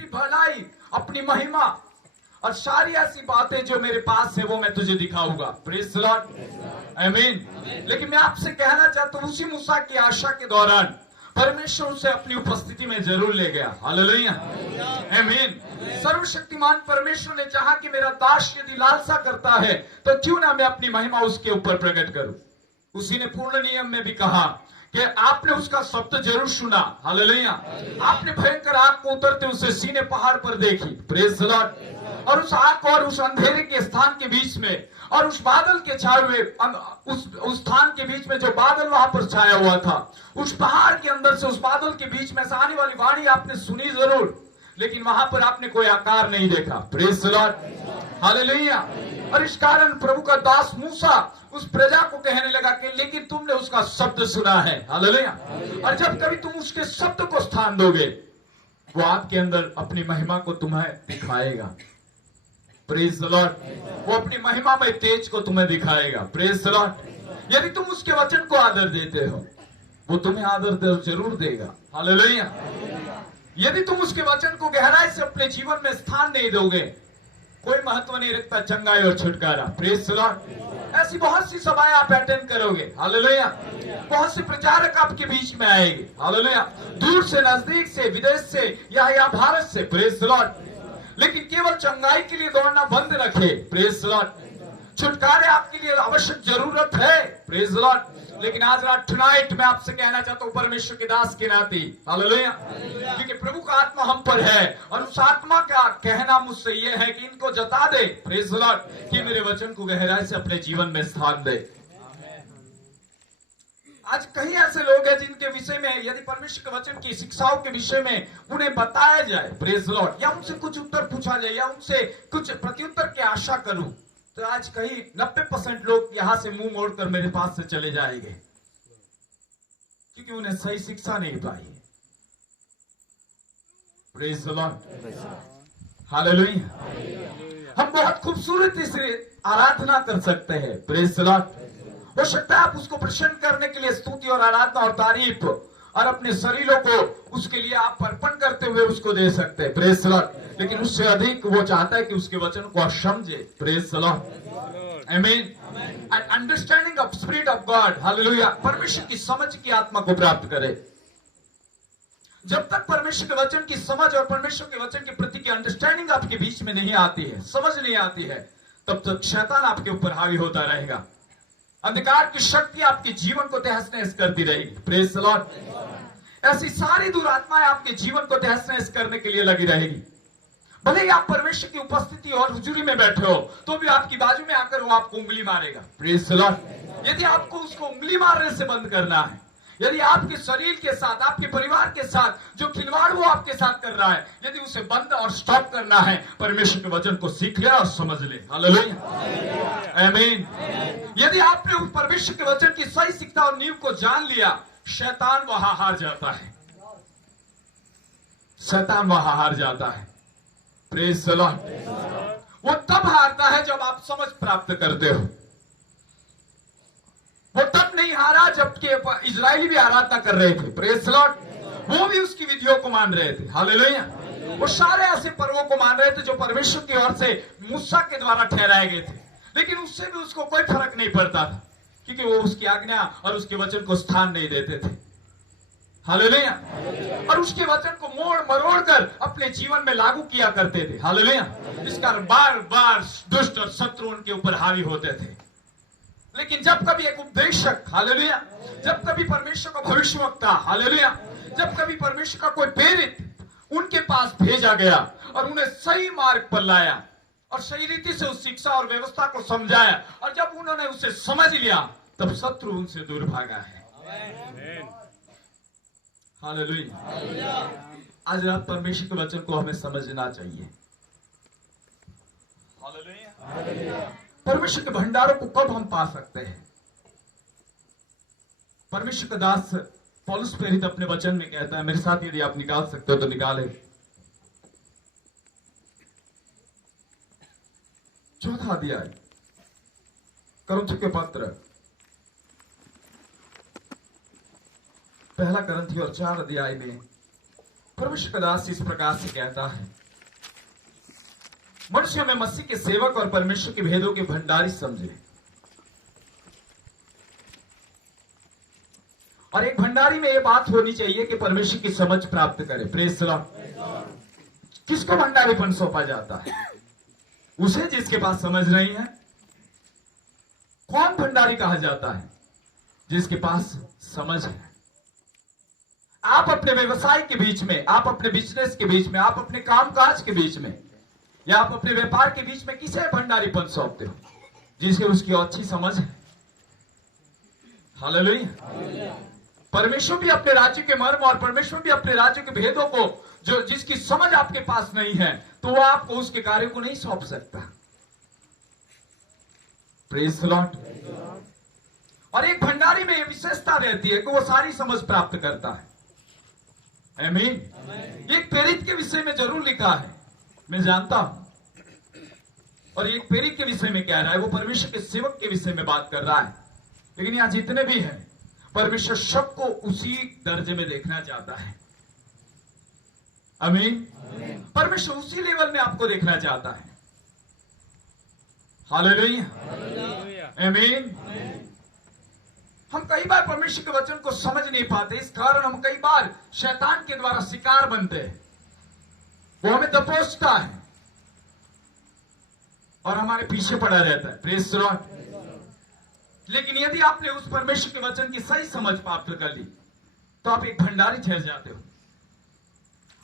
अपनी भलाई, अपनी महिमा और सारी ऐसी बातें जो मेरे पास है वो मैं तुझे दिखाऊंगा। प्रेज द लॉर्ड, आमीन। लेकिन मैं आपसे कहना चाहता हूं, उसी मूसा की आशा के दौरान परमेश्वर उसे अपनी उपस्थिति में जरूर ले गया। हालेलुया, आमीन। सर्वशक्तिमान परमेश्वर ने चाहा कि मेरा दास यदि लालसा करता है तो क्यों ना मैं अपनी महिमा उसके ऊपर प्रकट करूं। उसी ने पूर्ण नियम में भी कहा कि आपने उसका शब्द जरूर सुना। हालेलुया। आपने भयंकर आग को उतरते उसे सीने पहाड़ पर देखी। Praise the Lord. और उस आग और उस अंधेरे के स्थान के बीच में और उस बादल के छाए हुए उस स्थान के बीच में जो बादल वहां पर छाया हुआ था, उस पहाड़ के अंदर से उस बादल के बीच में से आने वाली वाणी आपने सुनी जरूर, लेकिन वहां पर आपने कोई आकार नहीं देखा। Praise the Lord, hallelujah. और इस कारण प्रभु का दास मूसा उस प्रजा को कहने लगा कि लेकिन तुमने उसका शब्द सुना है। हालेलुया। और जब कभी तुम उसके शब्द को स्थान दोगे, वो आपके अंदर अपनी महिमा को तुम्हें दिखाएगा। Praise the Lord. वो अपनी महिमा में तेज को तुम्हें दिखाएगा। Praise the Lord. यदि तुम उसके वचन को आदर देते हो, वो तुम्हें आदर जरूर देगा। हालेलुया। यदि तुम उसके वचन को गहराई से अपने जीवन में स्थान नहीं दोगे, कोई महत्व नहीं रखता चंगाई और छुटकारा। Praise the Lord. ऐसी बहुत सी सभाएं आप अटेंड करोगे। हालेलुया। बहुत से प्रचारक आपके बीच में आएंगे। हालेलुया। दूर से, नजदीक से, विदेश से या भारत से। Praise the Lord. लेकिन केवल चंगाई के लिए दौड़ना बंद रखे। Praise the Lord. छुटकारे आपके लिए आवश्यक जरूरत है। Praise the Lord. लेकिन आज रात टुनाइट मैं आपसे कहना चाहता हूं, परमेश्वर के दास के नाते, हालेलुया, क्योंकि प्रभु का आत्मा हम पर है और उस आत्मा का कहना मुझसे यह है कि इनको जता दे, प्रेज द लॉर्ड, कि मेरे वचन को गहराई से अपने जीवन में स्थान दे। आज कई ऐसे लोग हैं जिनके विषय में यदि परमेश्वर के वचन की शिक्षाओं के विषय में उन्हें बताया जाए, प्रेज द लॉर्ड, या उनसे कुछ उत्तर पूछा जाए या उनसे कुछ प्रत्युत्तर की आशा करूं, तो आज कहीं 90% लोग यहां से मुंह मोड़कर मेरे पास से चले जाएंगे, क्योंकि उन्हें सही शिक्षा नहीं पाई। Praise the Lord, hallelujah. हम बहुत खूबसूरती से आराधना कर सकते हैं। Praise the Lord. हो सकता है आप उसको प्रसन्न करने के लिए स्तुति और आराधना और तारीफ और अपने शरीरों को उसके लिए आप अर्पण करते हुए उसको दे सकते हैं। Praise the Lord. लेकिन उससे अधिक वो चाहता है कि उसके वचन को आप समझे। प्रेज द लॉर्ड, आमीन। And understanding of spirit of God, hallelujah, परमेश्वर की समझ की आत्मा को प्राप्त करे। जब तक परमेश्वर के वचन की समझ और परमेश्वर के वचन के प्रति की अंडरस्टैंडिंग आपके बीच में नहीं आती है, समझ नहीं आती है, तब तक शैतान आपके ऊपर हावी होता रहेगा। अंधकार की शक्ति आपके जीवन को तहस नहस करती रहेगी। Praise the Lord. ऐसी सारी दुरात्माएं आपके जीवन को तहस नहस करने के लिए लगी रहेगी। भले ही आप परमेश्वर की उपस्थिति और हुजूरी में बैठे हो, तो भी आपकी बाजू में आकर वो आपको उंगली मारेगा। Praise the Lord. यदि आपको उसको उंगली मारने से बंद करना है, यदि आपके शरीर के साथ, आपके परिवार के साथ जो खिलवाड़ वो आपके साथ कर रहा है, यदि उसे बंद और स्टॉप करना है, परमेश्वर के वचन को सीख ले और समझ ले। हालेलुया, आमीन। यदि आपने उस परमेश्वर के वचन की सही शिक्षा और नींव को जान लिया, शैतान वहां हार जाता है। शैतान वहां हार जाता है। Praise the Lord. वो तब हारता है जब आप समझ प्राप्त करते हो। वो तब नहीं हारा जबकि इजरायली भी आराधना कर रहे थे। Praise the Lord. वो भी उसकी विधियों को मान रहे थे। हालेलुया। वो सारे ऐसे पर्वों को मान रहे थे जो परमेश्वर की ओर से मूसा के द्वारा ठहराए गए थे, लेकिन उससे भी उसको कोई फर्क नहीं पड़ता था, क्योंकि वो उसकी आज्ञा और उसके वचन को स्थान नहीं देते थे। हालेलुया। और उसके वचन को मोड़ मरोड़ कर अपने जीवन में लागू किया करते थे। हालेलुया। इस कारण बार बार दुष्ट और शत्रु उनके ऊपर हावी होते थे। लेकिन जब कभी एक उपदेशक, हालेलुया, जब कभी परमेश्वर का भविष्यवक्ता, हालेलुया, जब कभी परमेश्वर का कोई प्रेरित उनके पास भेजा गया और उन्हें सही मार्ग पर लाया और सही रीति से उस शिक्षा और व्यवस्था को समझाया, और जब उन्होंने उसे समझ लिया, तब शत्रु उनसे दूर भागा है। हालेलुया। आज रात परमेश्वर के वचन को हमें समझना चाहिए। हालेलुया। परमेश्वर के भंडारों को कब हम पा सकते हैं? परमेश्वर का दास पौलुस प्रेरित अपने वचन में कहता है, मेरे साथ यदि आप निकाल सकते हो तो निकाले, 4वां अध्याय कुरिन्थियों के पत्र, 1 कुरिन्थियों और 4 अध्याय में परमेश्वर का दास इस प्रकार से कहता है, मनुष्य में मसीह के सेवक और परमेश्वर के भेदों के भंडारी समझे। और एक भंडारी में यह बात होनी चाहिए कि परमेश्वर की समझ प्राप्त करे। Praise the Lord. किसको भंडारीपन सौंपा जाता है? उसे जिसके पास समझ नहीं है। कौन भंडारी कहा जाता है? जिसके पास समझ है। आप अपने व्यवसाय के बीच में, आप अपने बिजनेस के बीच में, आप अपने कामकाज के बीच में, या आप अपने व्यापार के बीच में किसे भंडारीपन सौंपते हो? जिसके उसकी अच्छी समझ है। हालेलुया। परमेश्वर भी अपने राज्य के मर्म और परमेश्वर भी अपने राज्य के भेदों को, जो जिसकी समझ आपके पास नहीं है, तो वो आपको उसके कार्य को नहीं सौंप सकता। Praise the Lord. और एक भंडारी में यह विशेषता रहती है कि वो सारी समझ प्राप्त करता है। आमीन। एक प्रेरित के विषय में जरूर लिखा है, मैं जानता हूं। और एक प्रेरित के विषय में कह रहा है, वो परमेश्वर के सेवक के विषय में बात कर रहा है। लेकिन यहां जितने भी हैं, परमेश्वर सबको उसी दर्जे में देखना चाहता है। आमीन। परमेश्वर उसी लेवल में आपको देखना चाहता है। हालेलुया। आमीन। हम कई बार परमेश्वर के वचन को समझ नहीं पाते, इस कारण हम कई बार शैतान के द्वारा शिकार बनते हैं। वो हमें दबोचता है और हमारे पीछे पड़ा रहता है। Praise the Lord. लेकिन यदि आपने उस परमेश्वर के वचन की सही समझ प्राप्त कर ली, तो आप एक भंडारी ठहर जाते हो।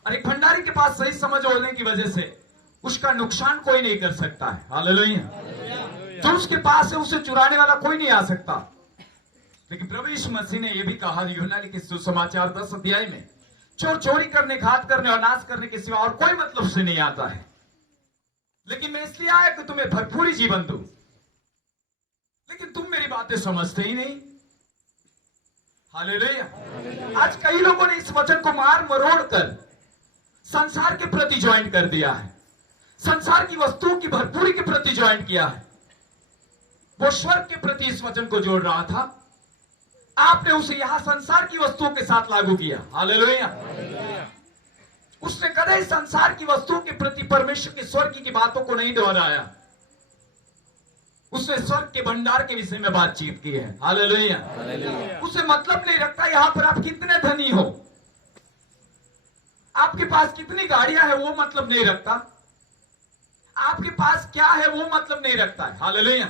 और एक भंडारी के पास सही समझ होने की वजह से उसका नुकसान कोई नहीं कर सकता है। हालेलुया। जो उसके पास है उसे चुराने वाला कोई नहीं आ सकता। लेकिन प्रभु यीशु मसीह ने यह भी कहा यूहन्ना लिखित सुसमाचार 10 अध्याय में, चोर चोरी करने, घात करने और नाश करने के सिवा और कोई मतलब से नहीं आता है। लेकिन मैं इसलिए आया कि तुम्हें भरपूरी जीवन दूं। लेकिन तुम मेरी बातें समझते ही नहीं। हालेलुया। आज कई लोगों ने इस वचन को मार मरोड़ कर संसार के प्रति ज्वाइन कर दिया है। संसार की वस्तुओं की भरपूरी के प्रति ज्वाइन किया है। वो स्वर्ग के प्रति इस वचन को जोड़ रहा था, आपने उसे यहां संसार की वस्तुओं के साथ लागू किया। हालेलुया। उसने कदे संसार की वस्तुओं के प्रति परमेश्वर के स्वर्ग की बातों को नहीं दोहराया। उसने स्वर्ग के भंडार के विषय में बातचीत की है। हालेलुया। उसे मतलब नहीं रखता यहां पर आप कितने धनी हो, आपके पास कितनी गाड़ियां हैं, वो मतलब नहीं रखता। आपके पास क्या है वो मतलब नहीं रखता है। हालेलुया।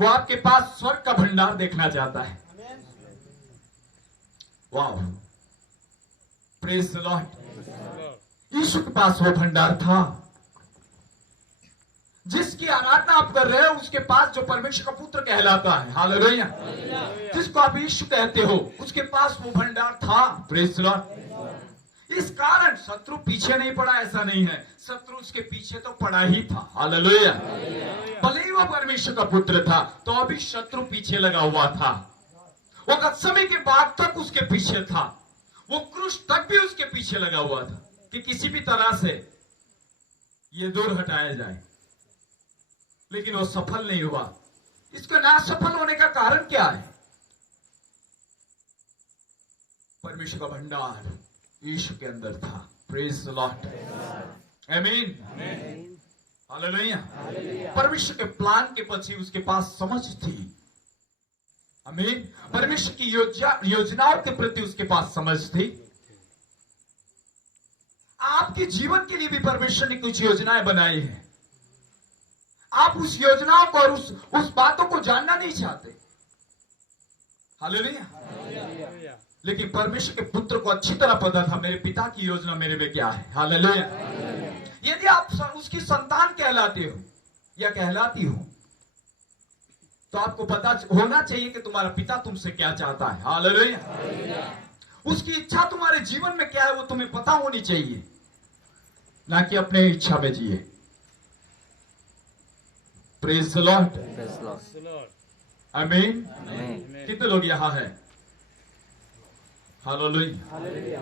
वो आपके पास स्वर्ग का भंडार देखना चाहता है। वाह, प्रेज द लॉर्ड। यीशु के पास वो भंडार था। जिसकी आराधना आप कर रहे हो उसके पास जो परमेश्वर का पुत्र कहलाता है, हालेलुया, जिसको आप यीशु कहते हो, उसके पास वो भंडार था। Praise the Lord. इस कारण शत्रु पीछे नहीं पड़ा, ऐसा नहीं है। शत्रु उसके पीछे तो पड़ा ही था। हालेलुया। भले ही वो परमेश्वर का पुत्र था, तो अभी शत्रु पीछे लगा हुआ था। वो गत्समनी के बाग तक उसके पीछे था। वो क्रूस तक भी उसके पीछे लगा हुआ था कि किसी भी तरह से ये दूर हटाया जाए। लेकिन वो सफल नहीं हुआ। इसका ना सफल होने का कारण क्या है? परमेश्वर का भंडार यीशु के अंदर था। Praise the Lord. आमीन। हालेलुया। परमेश्वर के प्लान के पीछे उसके पास समझ थी। आमीन। परमेश्वर की योजनाओं के प्रति उसके पास समझ थी। आपके जीवन के लिए भी परमेश्वर ने कुछ योजनाएं बनाई हैं। आप उस योजनाओं को और उस बातों को जानना नहीं चाहते। हालेलुया। लेकिन परमेश्वर के पुत्र को अच्छी तरह पता था मेरे पिता की योजना मेरे में क्या है। हालेलुया। यदि आप उसकी संतान कहलाते हो या कहलाती हो, तो आपको पता होना चाहिए कि तुम्हारा पिता तुमसे क्या चाहता है। हालेलुया। उसकी इच्छा तुम्हारे जीवन में क्या है वो तुम्हें पता होनी चाहिए, ना कि अपने इच्छा में जिए। Praise the Lord. आमीन। कितने लोग यहां हैं? हालेलुया।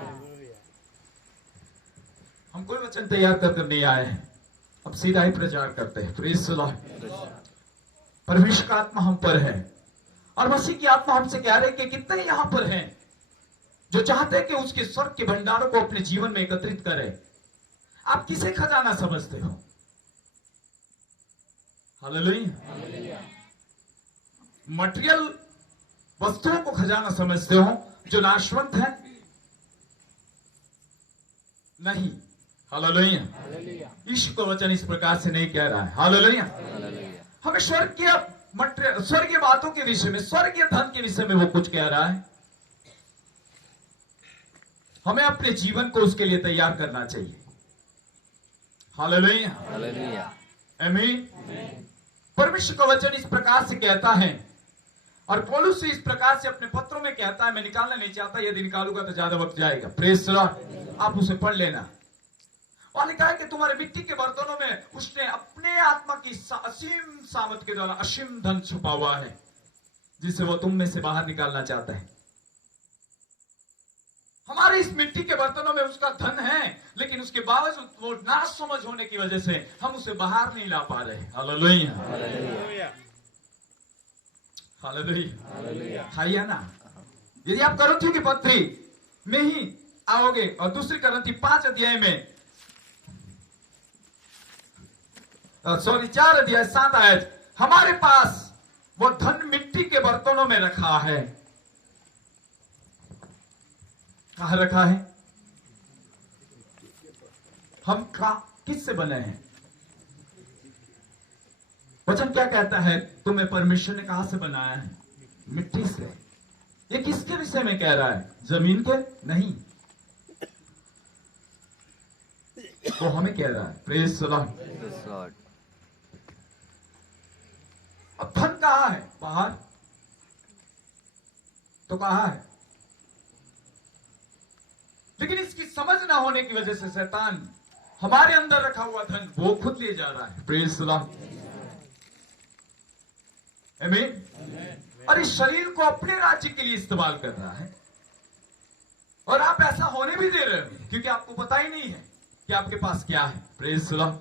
हम कोई वचन तैयार कर नहीं आए हैं, अब सीधा ही प्रचार करते हैं। Praise the Lord. परमेश्वर का आत्मा हम पर है और मसीह की आत्मा हमसे कह रहे कि कितने यहां पर हैं जो चाहते हैं कि उसके स्वर्ग के भंडारों को अपने जीवन में एकत्रित करे। आप किसे खजाना समझते हो? हालेलुया। मटेरियल वस्तुओं को खजाना समझते हो जो नाशवंत है? नहीं। हालेलुया। यीशु का वचन इस प्रकार से नहीं कह रहा है। हालेलुया। हमें स्वर्गीय बातों के विषय में, स्वर्गीय धन के विषय में वो कुछ कह रहा है। हमें अपने जीवन को उसके लिए तैयार करना चाहिए। हालेलुया। आमीन। परमेश्वर का वचन इस प्रकार से कहता है, और पौलुस इस प्रकार से अपने पत्रों में कहता है। मैं निकालना नहीं चाहता, यदि निकालूंगा तो ज्यादा वक्त जाएगा। Praise the Lord. आप उसे पढ़ लेना। और लिखा है कि तुम्हारे मिट्टी के बर्तनों में उसने अपने आत्मा की असीम सामर्थ के द्वारा असीम धन छुपा हुआ है, जिसे वो तुम में से बाहर निकालना चाहता है। हमारे इस मिट्टी के बर्तनों में उसका धन है, लेकिन उसके बावजूद वो ना समझ होने की वजह से हम उसे बाहर नहीं ला पा रहे। हालेलुया। हालेलुया ना। यदि आप करंथियों की पत्री में ही आओगे और दूसरी करंथी 5 अध्याय में 4 अध्याय 7 आयत, हमारे पास वो धन मिट्टी के बर्तनों में रखा है। कहां रखा है? हम किससे बने हैं? वचन क्या कहता है? तुम्हें परमेश्वर ने कहां से बनाया है? मिट्टी से। ये किसके विषय में कह रहा है? जमीन के नहीं, वो हमें कह रहा है। Praise the Lord. अब धन कहां है? बाहर तो कहां है? लेकिन इसकी समझ ना होने की वजह से शैतान हमारे अंदर रखा हुआ धन वो खुद ले जा रहा है। Praise the Lord. आमीन। और इस शरीर को अपने राज्य के लिए इस्तेमाल कर रहा है, और आप ऐसा होने भी दे रहे हो क्योंकि आपको पता ही नहीं है कि आपके पास क्या है। Praise the Lord.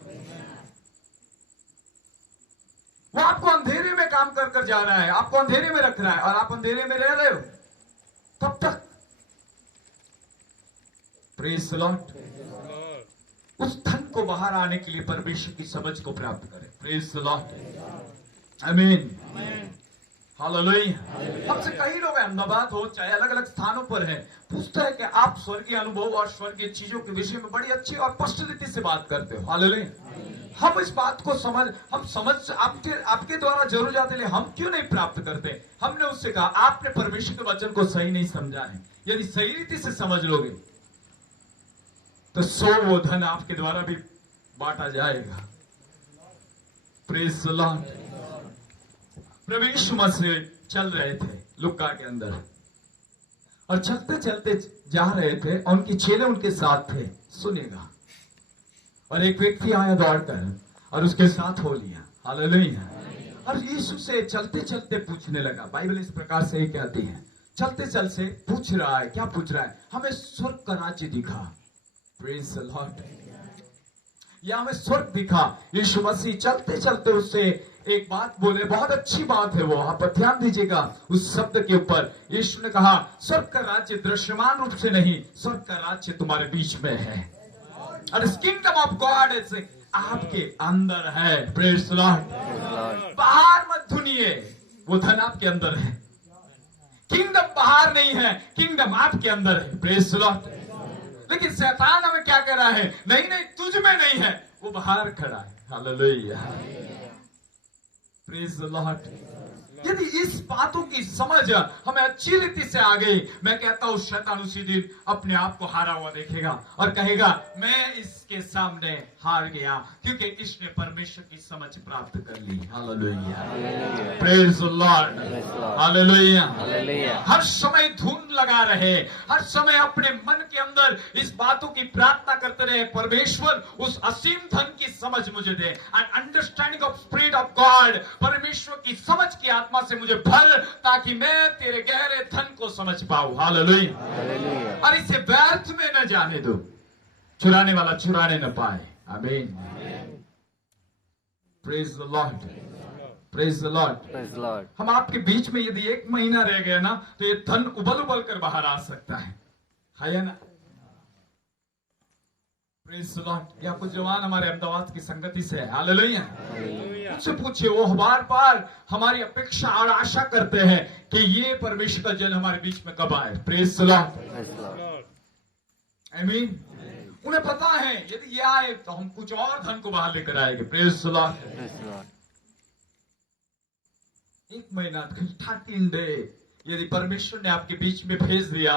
वो आपको अंधेरे में काम कर कर जा रहा है, आपको अंधेरे में रख रहा है, और आप अंधेरे में रह रहे हो तब तक। Praise the Lord. उस धन को बाहर आने के लिए परमेश्वर की समझ को प्राप्त करें। Praise the Lord. आमीन। हालेलुया। हमसे कई लोग अहमदाबाद हो चाहे अलग अलग स्थानों पर है, पूछता है कि आप स्वर्गीय अनुभव और स्वर्गीय चीजों के विषय में बड़ी अच्छी और स्पष्ट रीति से बात करते हो। हालेलुया। हम इस बात को समझ आपके द्वारा जरूर जाते, लिए हम क्यों नहीं प्राप्त करते? हमने उससे कहा आपने परमेश्वर के वचन को सही नहीं समझा है। यदि सही रीति से समझ लोगे तो वो धन आपके द्वारा भी बांटा जाएगा। Praise the Lord. प्रभु यीशु मसीह चल रहे थे लुक्का के अंदर, और चलते चलते जा रहे थे और उनके चेले उनके साथ थे। सुनेगा। और एक व्यक्ति आया दौड़कर और उसके साथ हो लिया। हालेलुया। और यीशु से चलते चलते पूछने लगा। बाइबल इस प्रकार से ही कहती है, चलते चलते पूछ रहा है। क्या पूछ रहा है? हमें स्वर्ग का राज्य दिखा। Praise the Lord. या हमें स्वर्ग दिखा। यीशु मसीह चलते चलते उससे एक बात बोले, बहुत अच्छी बात है वो, आप ध्यान दीजिएगा उस शब्द के ऊपर। यीशु ने कहा स्वर्ग का राज्य दृश्यमान रूप से नहीं, स्वर्ग का राज्य तुम्हारे बीच में है। और किंगडम ऑफ गॉड आपके अंदर है। Praise the Lord. बाहर मत ढूंढिए, वो धन आपके अंदर है। किंगडम बाहर नहीं है, किंगडम आपके अंदर है। Praise the Lord. लेकिन शैतान हमें क्या कर रहा है? नहीं नहीं, तुझ में नहीं है, वो बाहर खड़ा है। हालेलुया। Praise the Lord. यदि इस बातों की समझ हमें अच्छी रीति से आ गई, मैं कहता हूं शैतान उसी दिन अपने आप को हारा हुआ देखेगा और कहेगा मैं इसके सामने हार गया, क्योंकि इसने परमेश्वर की समझ प्राप्त कर ली। Hallelujah. Praise the Lord. Hallelujah. हर समय धुन लगा रहे, हर समय अपने मन के अंदर इस बातों की प्रार्थना करते रहे, परमेश्वर उस असीम धन की समझ मुझे दे। And understanding of spirit of God, परमेश्वर की समझ की आत्मा से मुझे भर, ताकि मैं तेरे गहरे धन को समझ पाऊं। हालेलुया। और इसे व्यर्थ में न जाने दो, चुराने वाला चुराने न पाए। आमीन। Praise the Lord. Praise the Lord. हम आपके बीच में यदि 1 महीना रह गए ना, तो ये धन उबल उबल कर बाहर आ सकता है। है ना? Praise the Lord. या कुछ जवान हमारे अहमदाबाद की संगति से है, हालेलुया। मुझसे पूछिए, वो बार बार हमारी अपेक्षा और आशा करते हैं कि ये परमेश्वर का जन हमारे बीच में कब आए। प्रेज़ द लॉर्ड, आमीन। उन्हें पता है यदि ये आए तो हम कुछ और धन को बाहर लेकर आएंगे। Praise the Lord. एक महीना 13 डे यदि परमेश्वर ने आपके बीच में भेज दिया,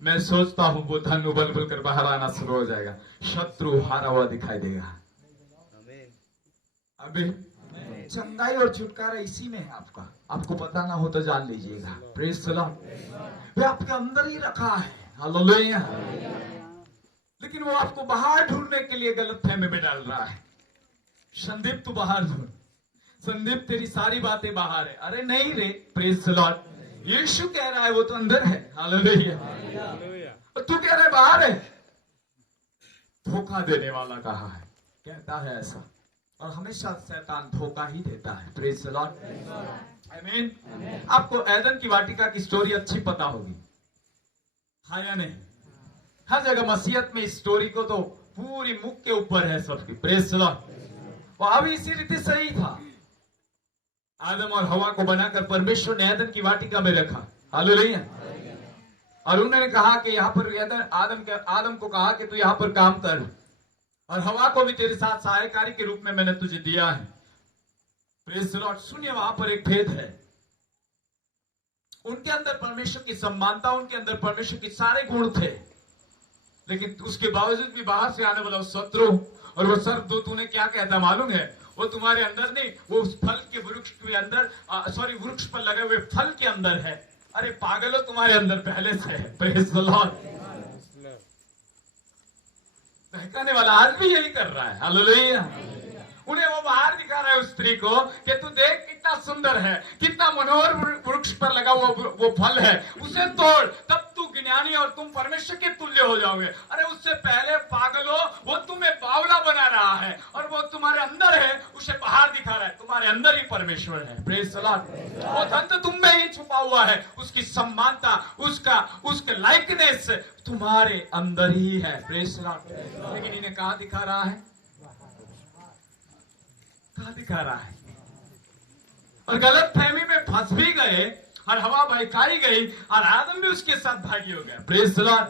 मैं सोचता हूं वो धन उबल उबल कर बाहर आना शुरू हो जाएगा, शत्रु हारा हुआ दिखाई देगा। अभी चंगाई और छुटकारा इसी में है आपका, आपको पता ना हो तो जान लीजिएगा। Praise the Lord. वे आपके अंदर ही रखा है, हालेलुया। लेकिन वो आपको बाहर ढूंढने के लिए गलत फहमी में डाल रहा है। संदीप तू बाहर ढूंढ, संदीप तेरी सारी बातें बाहर है। अरे नहीं रे, प्रेज़ द लॉर्ड। यीशु कह रहा है वो तो अंदर है, हालेलुया। और तू कह रहा है बाहर है। धोखा देने वाला कहा है, कहता है ऐसा, और हमेशा शैतान धोखा ही देता है। प्रेज़ द लॉर्ड, आमीन। आपको एदन की वाटिका की स्टोरी अच्छी पता होगी, हाँ या नहीं? हर जगह मसीहत में इस स्टोरी को तो पूरी मुख के ऊपर है सबकी। Praise the Lord. वो अभी इसी रीति सही था। आदम और हवा को बनाकर परमेश्वर ने एदन की वाटिका में रखा, हालेलुया। और उन्होंने कहा कि यहाँ पर आदम को कहा कि तू यहाँ पर काम कर, और हवा को भी तेरे साथ सहायकारी के रूप में मैंने तुझे दिया है। Praise the Lord. सुनिए, वहां पर एक भेद है। उनके अंदर परमेश्वर की सम्मानता, उनके अंदर परमेश्वर के सारे गुण थे, लेकिन उसके बावजूद भी बाहर से आने वाला शत्रु और वो सर्वदूत उन्हें क्या कहता मालूम है? वो तुम्हारे अंदर नहीं, वो उस फल के वृक्ष के अंदर, वृक्ष पर लगे हुए फल के अंदर है। अरे पागलो, तुम्हारे अंदर पहले से है। Praise the Lord. बहकाने वाला आज भी यही कर रहा है, हालेलुया। उन्हें वो बाहर दिखा रहा है उस स्त्री को कि तू देख कितना सुंदर है, कितना मनोहर वृक्ष पर लगा वो फल है, उसे तोड़, तब तू ज्ञानी और तुम परमेश्वर के तुल्य हो जाओगे। अरे उससे पहले पागलो, वो तुम्हें बावला बना रहा है, और वो तुम्हारे अंदर है, उसे बाहर दिखा रहा है। तुम्हारे अंदर ही परमेश्वर है। Praise the Lord. वो धन तो तुम में ही छुपा हुआ है, उसकी सम्मानता, उसके लाइकनेस तुम्हारे अंदर ही है। Praise the Lord. लेकिन इन्हें कहां दिखा रहा है? कहां दिखा रहा है? और गलत फहमी में फंस भी गए, और हवा बहकाई गई, और आदम भी उसके साथ भागी हो गया। Praise the Lord.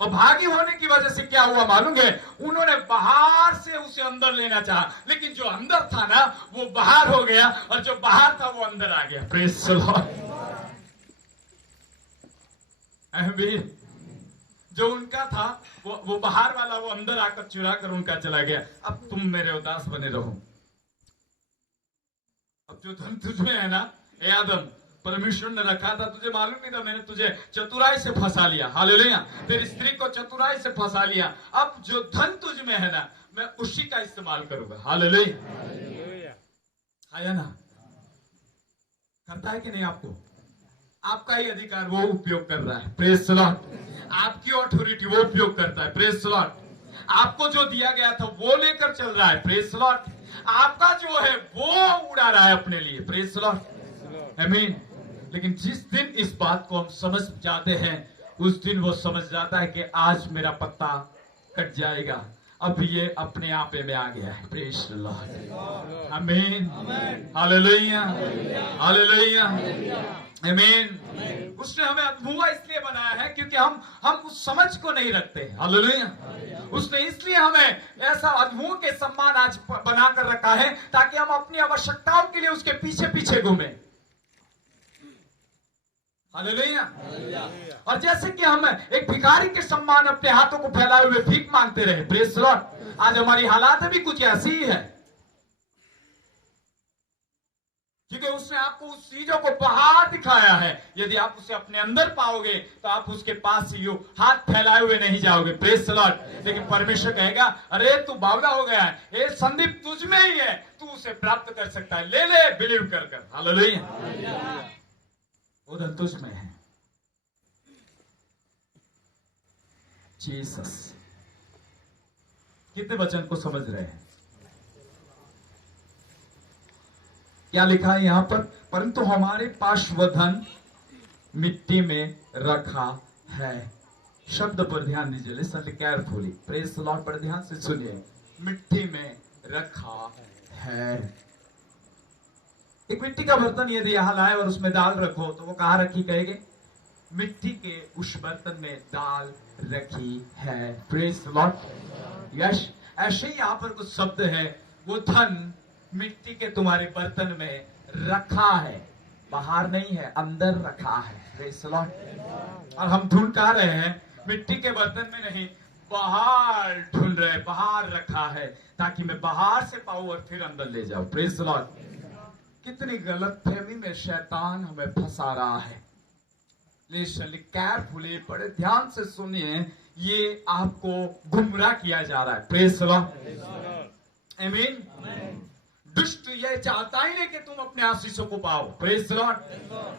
और भागी होने की वजह से क्या हुआ मालूम है? उन्होंने बाहर से उसे अंदर लेना चाहा, लेकिन जो अंदर था ना वो बाहर हो गया, और जो बाहर था वो अंदर आ गया। Praise the Lord. जो उनका था वो बाहर वाला वो अंदर आकर चुरा कर उनका चला गया। अब तुम मेरे उदास बने रहो। अब जो धन तुझमें है ना, ए आदम, परमेश्वर ने रखा था, तुझे मालूम नहीं था, मैंने तुझे चतुराई से फंसा लिया, हालेलुया। तेरी स्त्री को चतुराई से फंसा लिया। अब जो धन तुझ में है ना, मैं उसी का इस्तेमाल करूंगा, हालेलुया। आया ना? करता है कि नहीं? आपका ही अधिकार वो उपयोग कर रहा है। Praise the Lord. आपकी ऑथोरिटी वो उपयोग करता है। Praise the Lord. आपको जो दिया गया था वो लेकर चल रहा है। Praise the Lord. आपका जो है वो उड़ा रहा है अपने लिए। प्रेज़ द लॉर्ड, आमीन। लेकिन जिस दिन इस बात को हम समझ जाते हैं, उस दिन वो समझ जाता है कि आज मेरा पत्ता कट जाएगा, अब ये अपने आप में आ गया है। प्रेज़ द लॉर्ड, आमीन, हालेलुया, हालेलुया, आमीन। उसने हमें अधमुआ इसलिए बनाया है क्योंकि हम उस समझ को नहीं रखते। हालेलुया। उसने इसलिए हमें ऐसा अधमुआ के सम्मान आज बनाकर रखा है ताकि हम अपनी आवश्यकताओं के लिए उसके पीछे पीछे घूमें। हालेलुया। और जैसे कि हम एक भिखारी के सम्मान अपने हाथों को फैलाए हुए भीख मांगते रहे। Praise the Lord. आज हमारी हालात भी कुछ ऐसी ही है, क्योंकि उसने आपको उस चीजों को बाहर दिखाया है। यदि आप उसे अपने अंदर पाओगे तो आप उसके पास ही हाथ फैलाए हुए नहीं जाओगे। Praise the Lord. लेकिन परमेश्वर कहेगा, अरे तू बावला हो गया है, ये संदीप तुझ में ही है, तू उसे प्राप्त कर सकता है, ले ले, बिलीव कर। हालेलुया। उधर तुझ में है। जीसस। कितने वचन को समझ रहे हैं? क्या लिखा है यहां पर? परंतु हमारे पास वह धन मिट्टी में रखा है। शब्द पर ध्यान दीजिए, listen carefully, praise the Lord पर ध्यान से सुनिए। मिट्टी में रखा है। एक मिट्टी का बर्तन यदि यहां लाए और उसमें दाल रखो तो वो कहां रखी कहेंगे? मिट्टी के उस बर्तन में दाल रखी है। Praise the Lord. यस, ऐसे ही यहां पर कुछ शब्द है, वो धन मिट्टी के तुम्हारे बर्तन में रखा है, बाहर नहीं है, अंदर रखा है। Praise the Lord. और हम ढूंढ कहां रहे हैं? मिट्टी के बर्तन में नहीं, बाहर ढूंढ रहे, बाहर रखा है ताकि मैं बाहर से पाऊं और फिर अंदर ले जाऊं। Praise the Lord. कितनी गलत फहमी में शैतान हमें फंसा रहा है। लिसन केयरफुली, बड़े ध्यान से सुनिए, ये आपको गुमराह किया जा रहा है। Praise the Lord. आमीन। दुष्ट ये चाहता ही नहीं कि तुम अपने आशीषों को पाओ। Praise the Lord.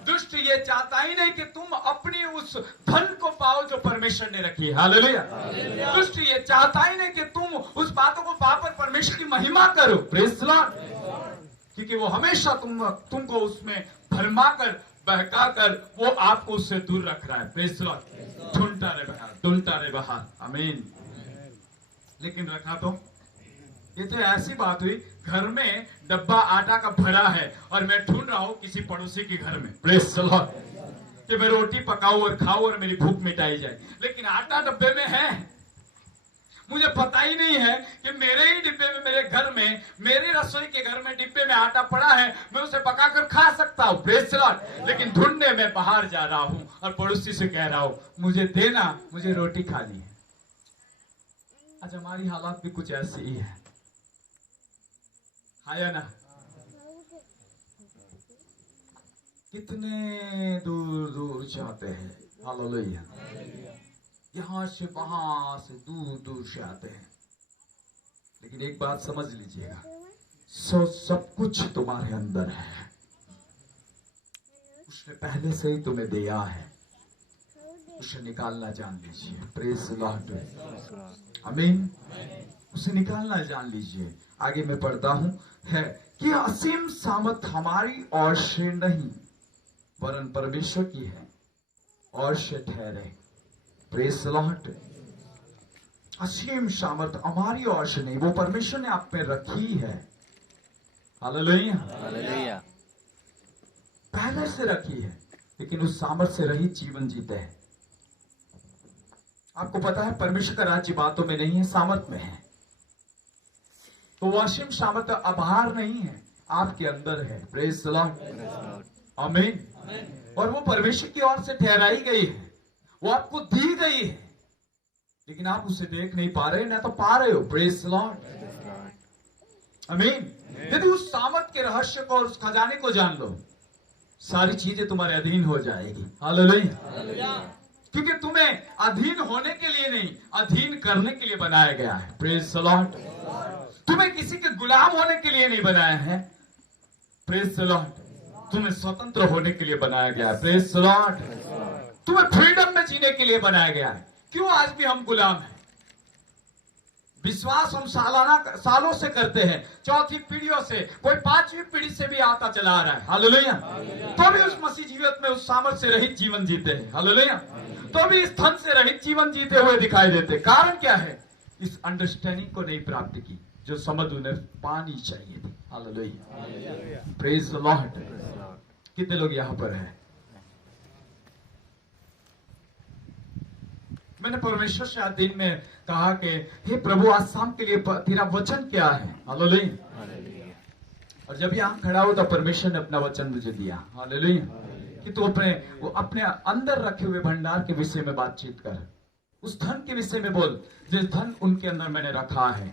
दुष्ट ये चाहता ही नहीं कि तुम अपनी उस धन को पाओ जो परमेश्वर ने रखी है। हालेलुया। दुष्ट ये चाहता ही नहीं कि तुम उस बातों को पाकर परमेश्वर की महिमा करो। Praise the Lord. क्योंकि वो हमेशा तुमको उसमें भरमा कर, बहका कर, वो आपको उससे दूर रख रहा है। Praise the Lord. ढूंढता रहे बाहर, ढूंढता रहे बाहर। आमीन। लेकिन रखा तो ये तो ऐसी बात हुई, घर में डब्बा आटा का भरा है और मैं ढूंढ रहा हूं किसी पड़ोसी के घर में। Praise the Lord. कि मैं रोटी पकाऊं और खाऊं और मेरी भूख मिटाई जाए, लेकिन आटा डब्बे में है। मुझे पता ही नहीं है कि मेरे ही डिब्बे में, मेरे घर में, मेरे रसोई के घर में डिब्बे में आटा पड़ा है, मैं उसे पकाकर खा सकता हूं। Praise the Lord. लेकिन ढूंढने में बाहर जा रहा हूं और पड़ोसी से कह रहा हूं मुझे देना, मुझे रोटी खानी है। आज हमारी हालात भी कुछ ऐसी ही है, आया ना? कितने दूर दूर जाते हैं। हालेलुया। यहां से वहां से दूर दूर से आते हैं। लेकिन एक बात समझ लीजिएगा, सब कुछ तुम्हारे अंदर है। उसने पहले से ही तुम्हें दिया है, उसे निकालना जान लीजिए। Praise the Lord. आमीन। उसे निकालना जान लीजिए। आगे मैं पढ़ता हूं, है कि असीम सामर्थ हमारी ओर से नहीं वरन परमेश्वर की है और से ठहरे। Praise the Lord. असीम सामर्थ हमारी ओर से नहीं, वो परमेश्वर ने आप में रखी है। हालेलुया। हालेलुया। पहले से रखी है, लेकिन उस सामर्थ से रहित जीवन जीते हैं। आपको पता है परमेश्वर का राज्य बातों में नहीं है, सामर्थ में है। तो वो असीम सामर्थ बाहर नहीं है, आपके अंदर है। Praise the Lord. आमीन। और वो परमेश्वर की ओर से ठहराई गई है, वो आपको दी गई है, लेकिन आप उसे देख नहीं पा रहे, ना तो पा रहे हो। Praise the Lord. आमीन। यदि उस सामर्थ के रहस्य को और उस खजाने को जान लो, सारी चीजें तुम्हारे अधीन हो जाएगी। हालेलुया। क्योंकि तुम्हें अधीन होने के लिए नहीं, अधीन करने के लिए बनाया गया है। Praise the Lord. तुम्हें किसी के गुलाम होने के लिए नहीं बनाया है। Praise the Lord. तुम्हें स्वतंत्र होने के लिए बनाया गया है। Praise the Lord. तुम्हें फ्रीडम में जीने के लिए बनाया गया है। क्यों आज भी हम गुलाम हैं? विश्वास हम सालों से करते हैं, चौथी पीढ़ियों से, कोई पांचवी पीढ़ी से भी आता चला आ रहा है। हालेलुया। तो भी उस मसीह जीवित में उस सामर्थ से रहित जीवन जीते हैं। हालेलुया। तो भी इस धन से रहित जीवन जीते हुए दिखाई देते। कारण क्या है? इस अंडरस्टैंडिंग को नहीं प्राप्त की जो समझ उन्हें पानी चाहिए थी। हालेलुया। Praise the Lord. कितने लोग यहां पर हैं? मैंने परमेश्वर से आज दिन में कहा कि हे प्रभु, आज शाम के लिए तेरा वचन क्या है? हालेलुया। और जब यहां खड़ा हो तो परमेश्वर ने अपना वचन मुझे दिया। हालेलुया। कि तू अपने अंदर रखे हुए भंडार के विषय में बातचीत कर, उस धन के विषय में बोल जिस धन उनके अंदर मैंने रखा है।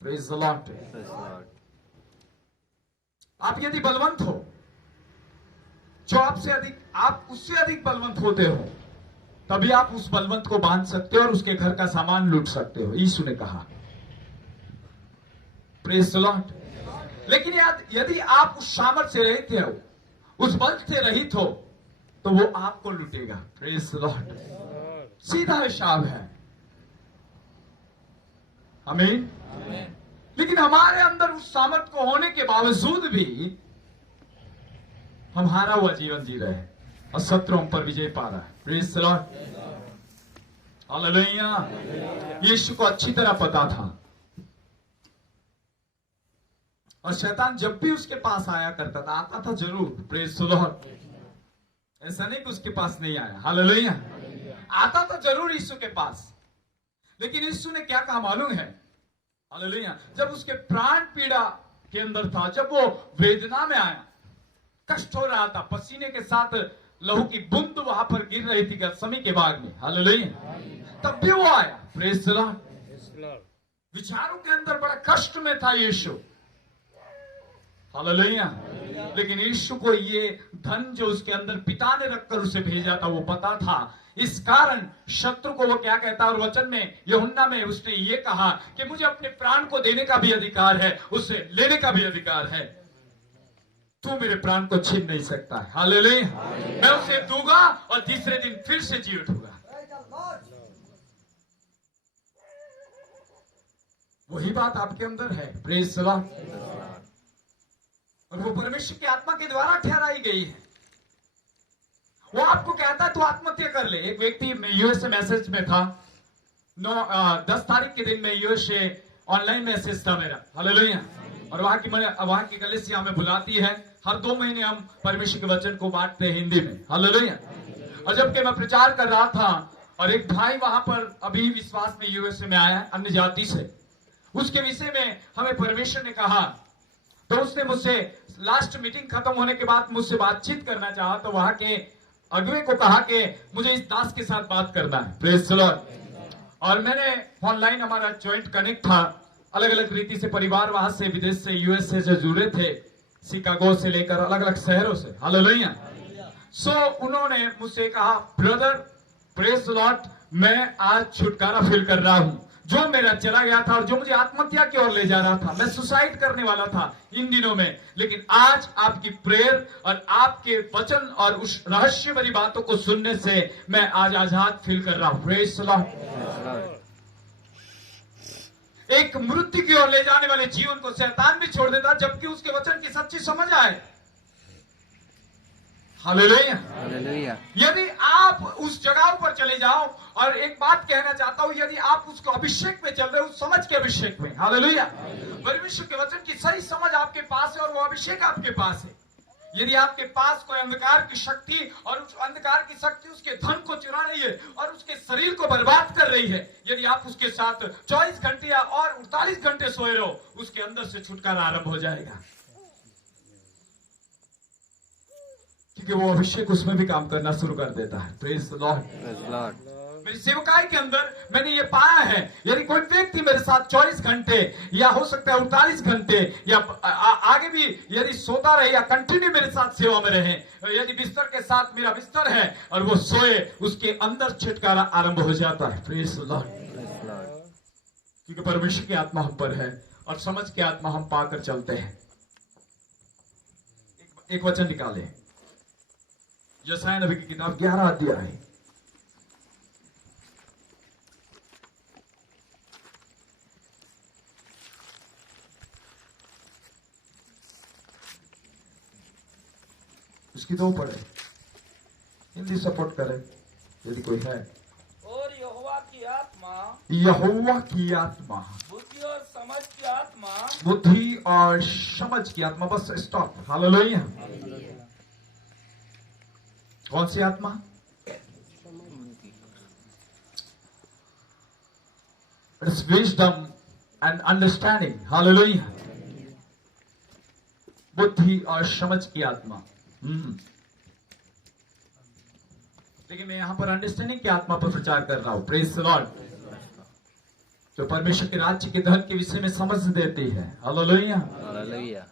Praise the Lord. आप यदि बलवंत हो, जो आपसे अधिक, आप उससे अधिक बलवंत होते हो, तभी आप उस बलवंत को बांध सकते हो और उसके घर का सामान लूट सकते हो। यीशु ने कहा। Praise the Lord. लेकिन यदि आप उस सामर्थ से रहित हो, उस बल से रहित हो, तो वो आपको लूटेगा। Praise the Lord. सीधा हिसाब है। आमीन। लेकिन हमारे अंदर उस सामर्थ को होने के बावजूद भी हम हारा हुआ जीवन जी रहे हैं। और शत्रुओं पर विजय पा रहा है। Praise the Lord, hallelujah. Yeshu को अच्छी तरह पता था, और शैतान जब भी उसके पास आया करता था, आता था जरूर। प्रेज द लॉर्ड, ऐसा नहीं कि उसके पास नहीं आया। हालेलुया, आता था जरूर यीशु के पास। लेकिन यीशु ने क्या कहा मालूम है? हालेलुया, जब उसके प्राण पीड़ा के अंदर था, जब वो वेदना में आया, कष्ट हो रहा था, पसीने के साथ लहू की बूंद वहां पर गिर रही थी गत्सेमनी के बाग में। हालेलुया, तब भी वो आया। प्रेज द लॉर्ड, विचारों के अंदर बड़ा कष्ट में था यीशु। हालेलुया, लेकिन यीशु को ये धन जो उसके अंदर पिता ने रखकर उसे भेजा था वो पता था। इस कारण शत्रु को वो क्या कहता है, और वचन में यूहन्ना में उसने ये कहा कि मुझे अपने प्राण को देने का भी अधिकार है, उसे लेने का भी अधिकार है। तू मेरे प्राण को छीन नहीं सकता है। हालेलुया, मैं उसे दूंगा और तीसरे दिन फिर से जी उठूंगा। वही बात आपके अंदर है। प्रेज द लॉर्ड, और वो परमेश्वर की आत्मा के द्वारा ठहराई गई है। वो आपको कहता है तू आत्महत्या कर ले। एक व्यक्ति, मैं यूएसए मैसेज में था, 10 तारीख के दिन में यूएसए ऑनलाइन मैसेज था मेरा। हालेलुया, और वहां की कलीसिया हमें बुलाती है। हर 2 महीने हम परमेश्वर के वचन को बांटते हैं हिंदी में। हालेलुया, और जबकि मैं प्रचार कर रहा था और एक भाई वहां पर अभी विश्वास में यूएसए में आया अन्य जाति से, उसके विषय में हमें परमेश्वर ने कहा, तो उसने मुझसे लास्ट मीटिंग खत्म होने के बाद मुझसे बातचीत करना चाहा। तो वहां के अगुवे को कहा कि मुझे इस दास के साथ बात करना है। प्रेज द लॉर्ड, और मैंने ऑनलाइन, हमारा ज्वाइंट कनेक्ट था, अलग अलग रीति से परिवार वहां से विदेश से यूएसए से जुड़े थे, शिकागो से लेकर अलग अलग शहरों से। हालेलुया, सो उन्होंने मुझसे कहा, ब्रदर प्रेज द लॉर्ड, मैं आज छुटकारा फील कर रहा हूं। जो मेरा चला गया था और जो मुझे आत्महत्या की ओर ले जा रहा था, मैं सुसाइड करने वाला था इन दिनों में, लेकिन आज आपकी प्रेयर और आपके वचन और उस रहस्य भरी बातों को सुनने से मैं आज आजाद फील कर रहा हूं। प्रेज द लॉर्ड, एक मृत्यु की ओर ले जाने वाले जीवन को शैतान भी छोड़ देता जबकि उसके वचन की सच्ची समझ आए। हालेलुया, यदि आप उस जगह पर चले जाओ, और एक बात कहना चाहता हूं, यदि आप उसको अभिषेक में चल रहे हो, उस समझ के अभिषेक में, हालेलुया, परमेश्वर के वचन की सही समझ आपके पास है और वो अभिषेक आपके पास है। यदि आपके पास कोई अंधकार की शक्ति, और उस अंधकार की शक्ति उसके धन को चुरा रही है और उसके शरीर को बर्बाद कर रही है, यदि आप उसके साथ 24 घंटे या और 48 घंटे सोए रहो, उसके अंदर से छुटकारा आरंभ हो जाएगा, क्योंकि वो अभिषेक उसमें भी काम करना शुरू कर देता है। प्रेज द लॉर्ड, मेरी सेवकाई के अंदर मैंने ये पाया है, यदि कोई व्यक्ति मेरे साथ 24 घंटे या हो सकता है 48 घंटे या आगे भी यदि सोता रहे या कंटिन्यू मेरे साथ सेवा में रहे, यदि बिस्तर के साथ मेरा बिस्तर है और वो सोए, उसके अंदर छुटकारा आरंभ हो जाता है। प्रेज द लॉर्ड, क्योंकि परमेश्वर की आत्मा हम पर है और समझ की आत्मा हम पाकर चलते हैं। एक वचन निकाले, यशायाह नबी की किताब 11 अध्याय है। उसकी 2 पढ़े, हिंदी सपोर्ट करे यदि कोई है। और यहोवा की आत्मा, यहोवा की आत्मा, बुद्धि और समझ की आत्मा, बुद्धि और समझ की आत्मा, बस स्टॉप। हालेलुया, कौन सी आत्मा? It's wisdom and understanding. Hallelujah, बुद्धि और समझ की आत्मा। लेकिन मैं यहां पर अंडरस्टैंडिंग की आत्मा पर प्रचार कर रहा हूं। प्रेज द लॉर्ड, जो परमेश्वर के राज्य के धन के विषय में समझ देती है। Hallelujah, hallelujah.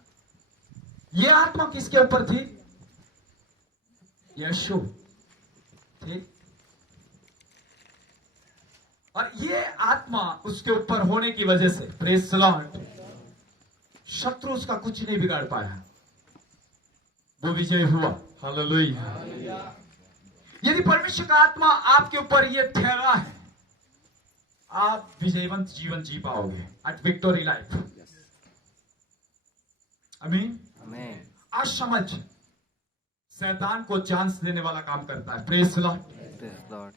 ये आत्मा किसके ऊपर थी? यीशु थी, और ये आत्मा उसके ऊपर होने की वजह से, प्रेज द लॉर्ड, शत्रु उसका कुछ नहीं बिगाड़ पाया, वो विजय हुआ। हालेलुया, यदि परमेश्वर का आत्मा आपके ऊपर ये ठहरा है, आप विजयवंत जीवन जी पाओगे, एट विक्टोरी लाइफ। आमीन। आमीन। आज समझ शैतान को चांस देने वाला काम करता है। Praise the lord. Praise Lord.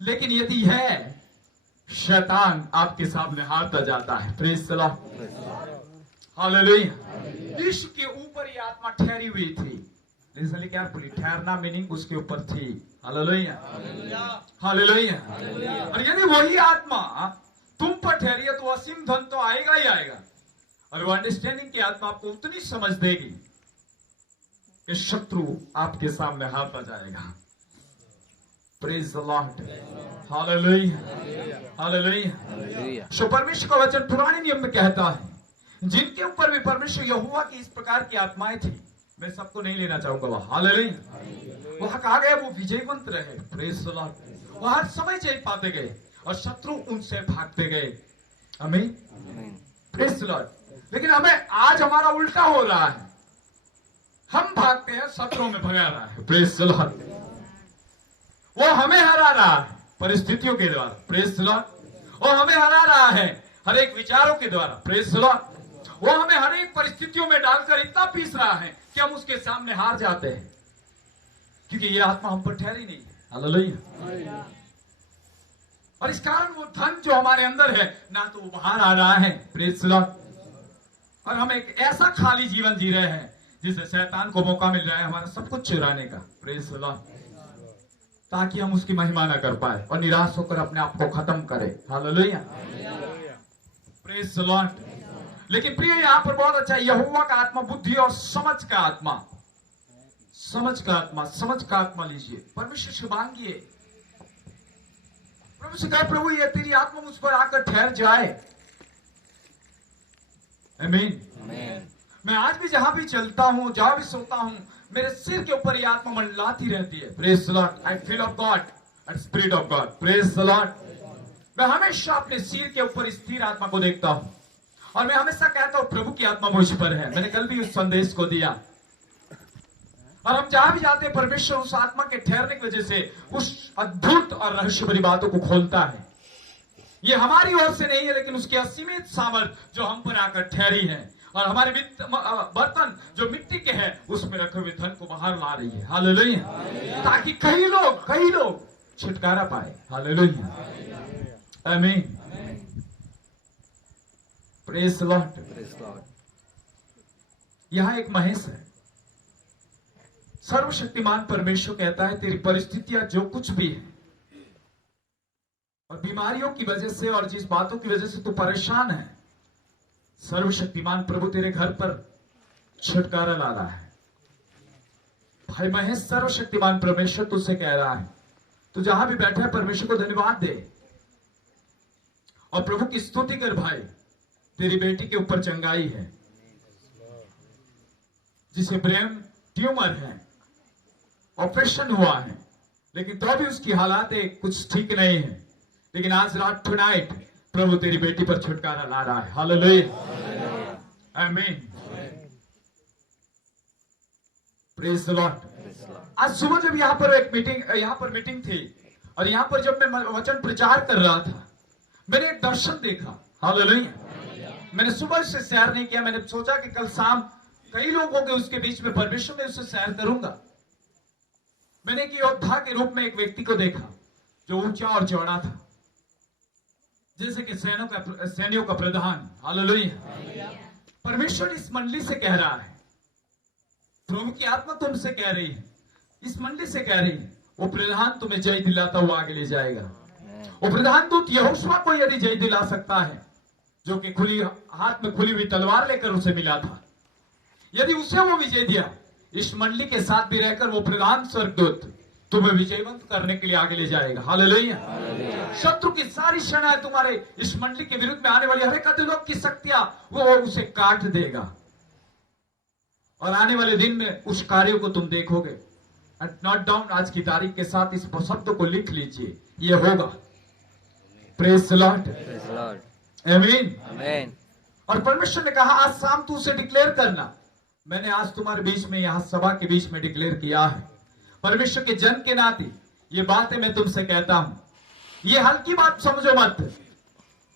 लेकिन यदि है, शैतान आपके सामने हारता जाता है। Praise the lord. Praise Lord. Hallelujah. Yeshu के ऊपर ये आत्मा ठहरी हुई थी। इसलिए क्या बोली, ठहरना मीनिंग उसके ऊपर थी। Hallelujah, hallelujah. और यदि वही आत्मा तुम पर ठहरी है तो असीम धन तो आएगा ही आएगा। और वो अंडरस्टैंडिंग की आत्मा आपको उतनी समझ देगी कि शत्रु आपके सामने हारता जाएगा। Praise the Lord. Hallelujah, hallelujah. Hallelujah. सो परमेश्वर का वचन पुराने नियम में कहता है, जिनके ऊपर भी परमेश्वर यहोवा की इस प्रकार की आत्माएं थी, मैं सबको नहीं लेना चाहूंगा वह। हालेलुया। वहां कहा गया वो विजयवंत रहे। Praise the Lord. वह हर समय जय पाते गए और शत्रु उनसे भागते गए। आमीन। Amen. Praise the Lord. लेकिन हमें आज हमारा उल्टा हो रहा है, हम भागते हैं, शत्रु में भगा रहा है। Praise the Lord. वो हमें हरा रहा है परिस्थितियों के द्वारा। Praise the Lord. वो हमें हरा रहा है हर एक विचारों के द्वारा। Praise the Lord. वो हमें हर एक परिस्थितियों में डालकर इतना पीस रहा है कि हम उसके सामने हार जाते हैं, क्योंकि ये आत्मा हम पर ठहरी नहीं है। हालेलुया। और इस कारण वो धन जो हमारे अंदर है ना तो वो बाहर आ रहा है। Praise the Lord. और हम एक ऐसा खाली जीवन जी रहे हैं जिससे शैतान को मौका मिल रहा है हमारा सब कुछ चुराने का। Praise the Lord. ताकि हम उसकी महिमा न कर पाए और निराश होकर अपने आप को खत्म करें। Hallelujah, praise the Lord. लेकिन प्रिय, यहां पर बहुत अच्छा, यहोवा का आत्मा बुद्धि और समझ का आत्मा, समझ का आत्मा, समझ का आत्मा लीजिए। परमेश्वर से मांगिए, प्रभु से कहे, प्रभु ये तेरी आत्मा मुझ पर आकर ठहर जाए। आमीन। Amen. मैं आज भी जहां भी चलता हूं, जहां भी सोता हूं, मेरे सिर के ऊपर ये आत्मा मंडलाती रहती है। Praise the Lord. I feel of God and spirit of God. Praise the Lord. मैं हमेशा अपने सिर के ऊपर स्थिर आत्मा को देखता हूं और मैं हमेशा कहता हूं प्रभु की आत्मा मुझ पर है। मैंने कल भी उस संदेश को दिया। और हम जहां भी जाते हैं, परमेश्वर उस आत्मा के ठहरने की वजह से उस अद्भुत और रहस्य भरी बातों को खोलता है। ये हमारी ओर से नहीं है, लेकिन उसकी असीमित सामर्थ जो हम पर आकर ठहरी है और हमारे बर्तन जो मिट्टी के हैं उसमें रखे हुए धन को बाहर ला रही है। हालेलुया। ताकि कई लोग छुटकारा पाए। हालेलुया, आमीन। Praise the lord. Praise Lord. यहां एक महेश है। सर्वशक्तिमान परमेश्वर कहता है, तेरी परिस्थितियां जो कुछ भी है और बीमारियों की वजह से और जिस बातों की वजह से तू परेशान है, सर्वशक्तिमान प्रभु तेरे घर पर छुटकारा ला रहा है। भाई महेश, सर्वशक्तिमान परमेश्वर तुझसे कह रहा है, तू जहां भी बैठा है परमेश्वर को धन्यवाद दे और प्रभु की स्तुति कर। भाई, तेरी बेटी के ऊपर चंगाई है, जिसे ब्रेन ट्यूमर है, ऑपरेशन हुआ है, लेकिन तो भी उसकी हालात कुछ ठीक नहीं है। लेकिन आज रात टुनाइट प्रभु तेरी बेटी पर छुटकारा ला रहा है। हालेलुया, आमीन। Praise the lord. Praise Lord. आज सुबह जब यहाँ पर मीटिंग थी और यहाँ पर जब मैं वचन प्रचार कर रहा था, मैंने एक दर्शन देखा। हालेलुया। मैंने सुबह से सैर नहीं किया। मैंने सोचा कि कल शाम कई लोग होंगे उसके बीच में, परमेश्वर में उससे सैर करूंगा। मैंने एक योद्धा के रूप में एक व्यक्ति को देखा जो ऊंचा और चौड़ा था, जैसे कि सैनियों का प्रधान। हालेलुया। परमेश्वर इस मंडली से कह रहा है, प्रभु की आत्मा तुमसे कह रही है, इस मंडली से कह रही है, वो प्रधान तुम्हें जय दिलाता हुआ आगे ले जाएगा। वो प्रधान दूत यहोशुआ को यदि जय दिला सकता है, जो कि हाथ में खुली हुई तलवार लेकर उसे मिला था, यदि उसे वो विजय दिया, इस मंडली के साथ भी रहकर वो प्रधान स्वर्गदूत तुम्हें विजयवंत करने के लिए आगे ले जाएगा। हालेलुया। शत्रु की सारी सेनाएं तुम्हारे इस मंडली के विरुद्ध में आने वाली हर एक लोग की शक्तियां वो उसे काट देगा और आने वाले दिन में उस कार्य को तुम देखोगे। नोट डाउन आज की तारीख के साथ इस शब्द को लिख लीजिए, ये होगा। Praise the lord. Praise Lord. आमीन। Amen. और परमेश्वर ने कहा आज शाम तू उसे डिक्लेयर करना। मैंने आज तुम्हारे बीच में, यहां सभा के बीच में डिक्लेयर किया है। परमेश्वर के जन के नाते ये बातें मैं तुमसे कहता हूं। ये हल्की बात समझो मत।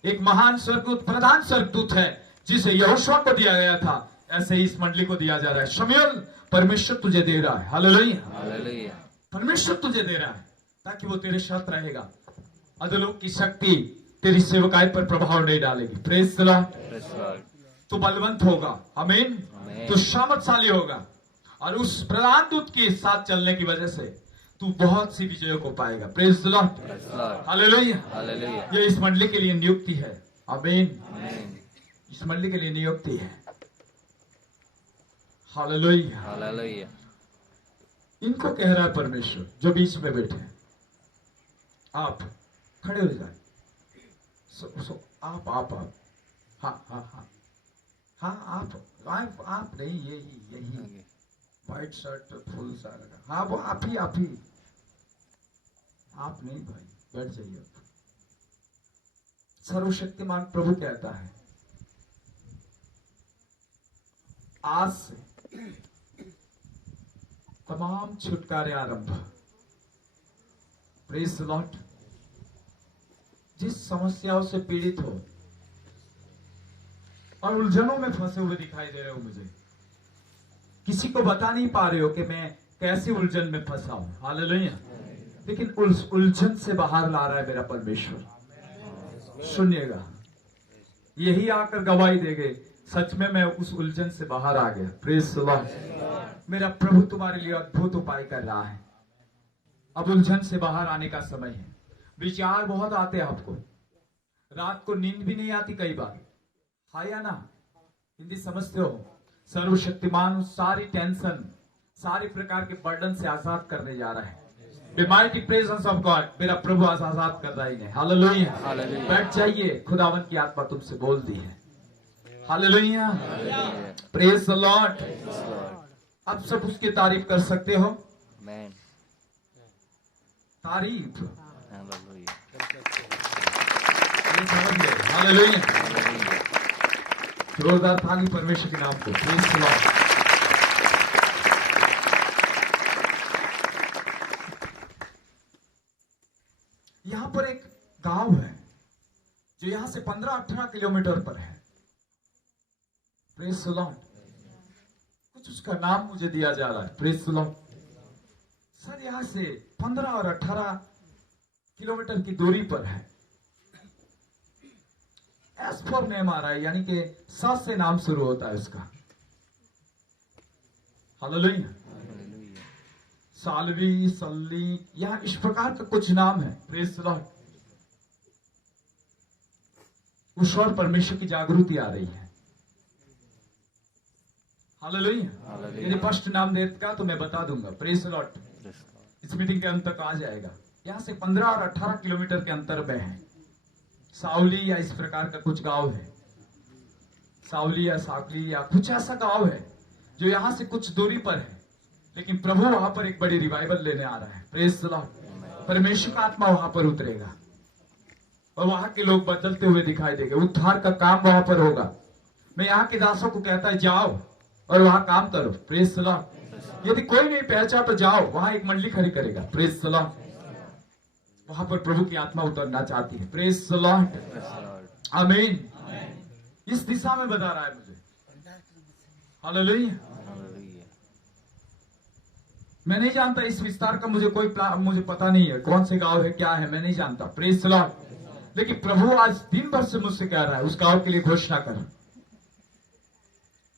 एक महान स्वर्गदूत, प्रधान स्वर्गदूत है जिसे यहोशुआ को दिया गया था ऐसे ही इस मंडली को दिया जा रहा है। शमूएल, परमेश्वर तुझे दे रहा है। हालेलुया। हालेलुया। परमेश्वर तुझे दे रहा है ताकि वो तेरे साथ रहेगा। अधोलोक की शक्ति तेरी सेवकाई पर प्रभाव नहीं डालेगी। Praise the Lord. Praise the Lord. तू बलवंत होगा। आमीन। आमीन। तू सामर्थशाली होगा और उस प्रधान दूत के साथ चलने की वजह से तू बहुत सी विजयों को पाएगा। Praise the Lord. Praise the Lord. Hallelujah. Hallelujah. ये इस मंडली के लिए नियुक्ति है। आमीन। आमीन। इस मंडली के लिए नियुक्ति है। हालेलुया। हालेलुया। इनको कह रहा है परमेश्वर जो बीच में बैठे हैं, आप खड़े हो जाए। आप हाँ हाँ हाँ हाँ, आप नहीं, यही व्हाइट शर्ट फुल सा लगा। हाँ वो आप ही आप नहीं भाई, बैठ जाइए आप। सर्वशक्तिमान प्रभु कहता है आज से तमाम छुटकारे आरंभ। Praise the Lord. जिस समस्याओं से पीड़ित हो और उलझनों में फंसे हुए दिखाई दे रहे हो, मुझे किसी को बता नहीं पा रहे हो कि मैं कैसी उलझन में फंसा हूं। हालेलुया। लेकिन उस उलझन से बाहर ला रहा है मेरा परमेश्वर। सुनिएगा, यही आकर गवाही देंगे, सच में मैं उस उलझन से बाहर आ गया। Praise the Lord. मेरा प्रभु तुम्हारे लिए अद्भुत उपाय कर रहा है। अब उलझन से बाहर आने का समय है। विचार बहुत आते हैं आपको, रात को नींद भी नहीं आती कई बार। हाँ या ना? हिंदी समझते हो? सर्वशक्तिमान उस सारी टेंशन, सारी प्रकार के बर्डन से आजाद करने जा रहा है। The mighty presence of God, मेरा प्रभु आज आजाद कर रहा है। हालेलुया। हालेलुया। बैठ जाइए, खुदावन की आत्मा तुमसे बोलती है। हालेलुया। Praise the Lord. अब सब उसकी तारीफ कर सकते हो। आमीन। तारीफ। हालेलुया। ये समझ गए? हालेलुया। हालेलुया। जोरदार ताली परमेश्वर के नाम को। Praise the Lord. यहां पर एक गांव है जो यहां से 15-18 किलोमीटर पर है। Praise the Lord. कुछ उसका नाम मुझे दिया जा रहा है। Praise the Lord. सर यहां से 15 और 18 किलोमीटर की दूरी पर है। एस फॉर नेम आ रहा है, यानी कि सा से नाम शुरू होता है उसका। हालेलुया। हालेलुया। सालवी, सल्ली, यहां इस प्रकार का कुछ नाम है। Praise the Lord. उस और परमेश्वर की जागृति आ रही है। हालेलुया। हालेलुया। यदि स्पष्ट नाम देगा तो मैं बता दूंगा। Praise the Lord. Praise the Lord. इस मीटिंग के अंत तक आ जाएगा। यहां से 15 और 18 किलोमीटर के अंतर में है सावली या इस प्रकार का कुछ गांव है। सावली या साकली या कुछ ऐसा गांव है जो यहां से कुछ दूरी पर है, लेकिन प्रभु वहां पर एक बड़ी रिवाइवल लेने आ रहा है। Praise the Lord. परमेश्वर का आत्मा वहां पर उतरेगा और वहां के लोग बदलते हुए दिखाई देंगे। उद्धार का काम वहां पर होगा। मैं यहाँ के दासों को कहता है जाओ और वहां काम करो। Praise the Lord. यदि कोई नहीं पहचाना तो जाओ, वहां एक मंडली खड़ी करेगा। Praise the Lord. वहां पर प्रभु की आत्मा उतरना चाहती है। Praise the Lord. Praise the Lord. आमीन। इस दिशा में बता रहा है मुझे। हालेलुया। हालेलुया। मैं नहीं जानता इस विस्तार का, मुझे पता नहीं है कौन से गांव है, क्या है, मैं नहीं जानता। Praise the Lord. लेकिन प्रभु आज दिन भर से मुझसे कह रहा है उस गांव के लिए घोषणा कर।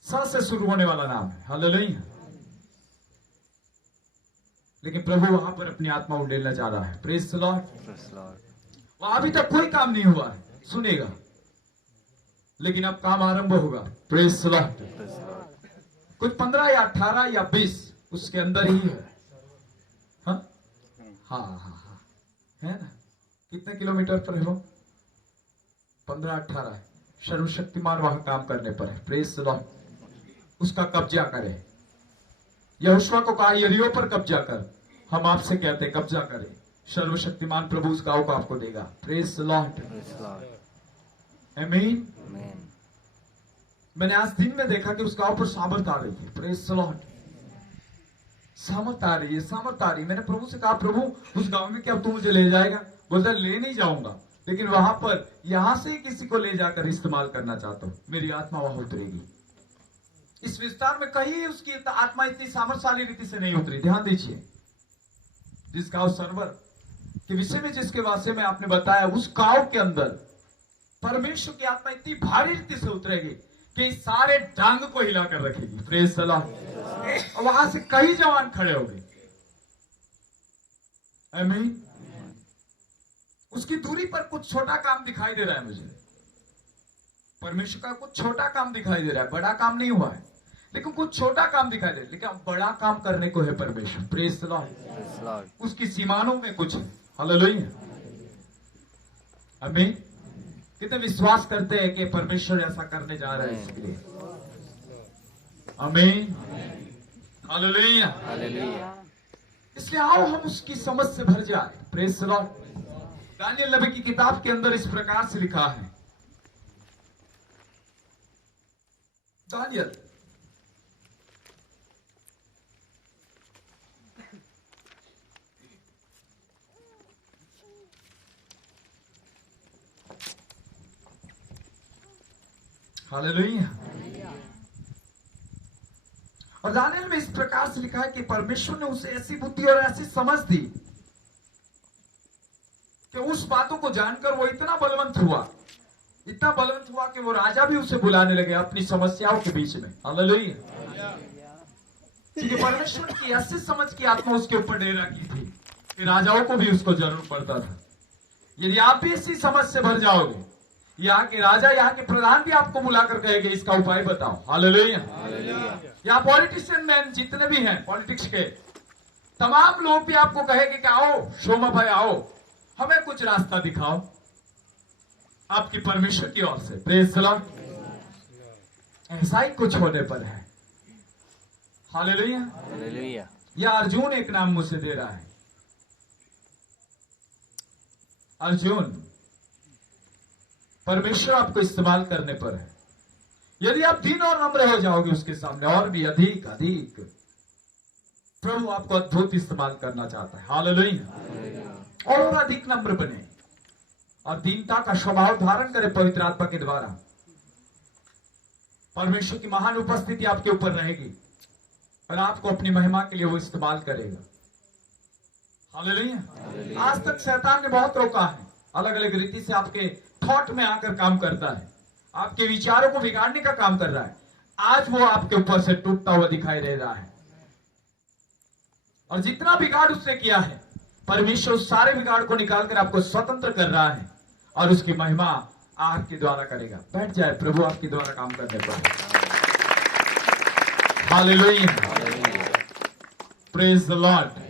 स से शुरू होने वाला नाम है। हालेलुया। लेकिन प्रभु वहां पर अपनी आत्मा उंडेलना चाह रहा है। Praise the Lord. Praise the Lord. वहां अभी तक कोई काम नहीं हुआ है, सुनेगा, लेकिन अब काम आरंभ होगा। Praise the Lord. Praise the Lord. कुछ 15 या 18 या 20 उसके अंदर ही है। हाँ हाँ, है ना? कितने किलोमीटर पर है वो? 15-18 है। सर्वशक्तिमान वहां काम करने पर है। Praise the Lord. उसका कब्जा करे। यहोशुआ को कहा यरीहो पर कब्जा कर। हम आपसे कहते हैं कब्जा करें। सर्वशक्तिमान प्रभु उस गांव को आपको देगा। Praise the Lord. Praise the Lord. आमीन। आमीन। मैंने आज दिन में देखा कि उस गांव पर सामर्थ आ रही थी। Praise the Lord. सामर्थ आ रही है, सामर्थ आ रही है। मैंने प्रभु से कहा प्रभु उस गांव में क्या तू मुझे ले जाएगा? बोलता ले नहीं जाऊंगा, लेकिन वहां पर यहां से किसी को ले जाकर इस्तेमाल करना चाहता हूं। मेरी आत्मा वहां उतरेगी। इस विस्तार में कहीं उसकी आत्मा इतनी सामर्थ्यशाली रीति से नहीं उतरी। ध्यान दीजिए, जिस गांव सर्वर के विषय में जिसके वास्ते में आपने बताया, उस गांव के अंदर परमेश्वर की आत्मा इतनी भारी रीति से उतरेगी कि इस सारे डांग को हिलाकर रखेगी। Praise the Lord. और वहां से कई जवान खड़े हो गए। आमीन। उसकी दूरी पर कुछ छोटा काम दिखाई दे रहा है मुझे। परमेश्वर का कुछ छोटा काम दिखाई दे रहा है, बड़ा काम नहीं हुआ है, लेकिन कुछ छोटा काम दिखाई दे रहा है, लेकिन अब बड़ा काम करने को है परमेश्वर। Praise the Lord. उसकी सीमाओं में कुछ है। हालेलुया। आमीन। कितने विश्वास करते हैं कि परमेश्वर ऐसा करने जा रहा है इसके लिए? आमीन। हालेलुया। हालेलुया। इसलिए आओ हम उसकी समझ से भर जाए। Praise the Lord. दानियल नबी की किताब के अंदर इस प्रकार से लिखा है। Daniel hallelujah. और दानियल में इस प्रकार से लिखा है कि परमेश्वर ने उसे ऐसी बुद्धि और ऐसी समझ दी कि उस बातों को जानकर वो इतना बलवंत हुआ कि वो राजा भी उसे बुलाने लगे अपनी समस्याओं के बीच में। हालेलुया। क्योंकि परमेश्वर की ऐसी समझ की आत्मा उसके ऊपर डेरा की थी कि राजाओं को भी उसको जरूर पड़ता था। यदि आप भी इसी समझ से भर जाओगे, यहाँ के राजा, यहाँ के प्रधान भी आपको बुलाकर कहेंगे इसका उपाय बताओ। हालेलुया। यहाँ पॉलिटिशियन मैन जितने भी हैं, पॉलिटिक्स के तमाम लोग भी आपको कहेंगे कि आओ शोमा भाई, आओ हमें कुछ रास्ता दिखाओ आपकी परमेश्वर की ओर से। Praise the Lord. ऐसा ही कुछ होने पर है। हालेलुया। हालेलुया। यह अर्जुन एक नाम मुझसे दे रहा है। अर्जुन, परमेश्वर आपको इस्तेमाल करने पर है। यदि आप दिन और नम्र हो जाओगे उसके सामने, और भी अधिक अधिक प्रभु आपको अद्भुत इस्तेमाल करना चाहता है। हालेलुया। और अधिक नम्र बने और दीनता का स्वभाव धारण करे पवित्र आत्मा के द्वारा। परमेश्वर की महान उपस्थिति आपके ऊपर रहेगी और आपको अपनी महिमा के लिए वो इस्तेमाल करेगा। हालेलुया। आज तक शैतान ने बहुत रोका है, अलग अलग रीति से आपके थॉट में आकर काम करता है, आपके विचारों को बिगाड़ने का काम कर रहा है। आज वो आपके ऊपर से टूटता हुआ दिखाई दे रहा है। और जितना बिगाड़ उसने किया है, परमेश्वर उस सारे बिगाड़ को निकालकर आपको स्वतंत्र कर रहा है और उसकी महिमा आपके द्वारा करेगा। बैठ जाए, प्रभु आपके द्वारा काम करने पर। हालेलुया। Praise the Lord.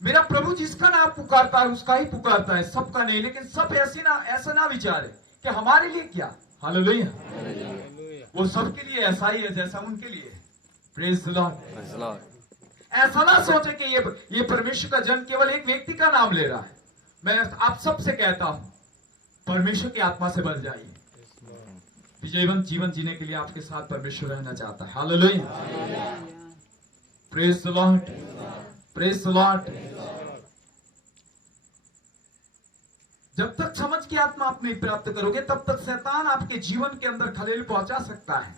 मेरा प्रभु जिसका नाम पुकारता है उसका ही पुकारता है, सबका नहीं। लेकिन सब ऐसा ना विचारे कि हमारे लिए क्या। हालेलुया। वो सबके लिए ऐसा ही है जैसा उनके लिए। Praise the Lord. ऐसा ना सोचे कि ये परमेश्वर का जन केवल एक व्यक्ति का नाम ले रहा है। मैं आप सबसे कहता हूं, परमेश्वर की आत्मा से भर जाइए। विजयवंत जीवन जीने के लिए आपके साथ परमेश्वर रहना चाहता है। Hallelujah. Praise the Lord. Praise the Lord. जब तक समझ की आत्मा आप नहीं प्राप्त करोगे, तब तक शैतान आपके जीवन के अंदर खलेल पहुंचा सकता है,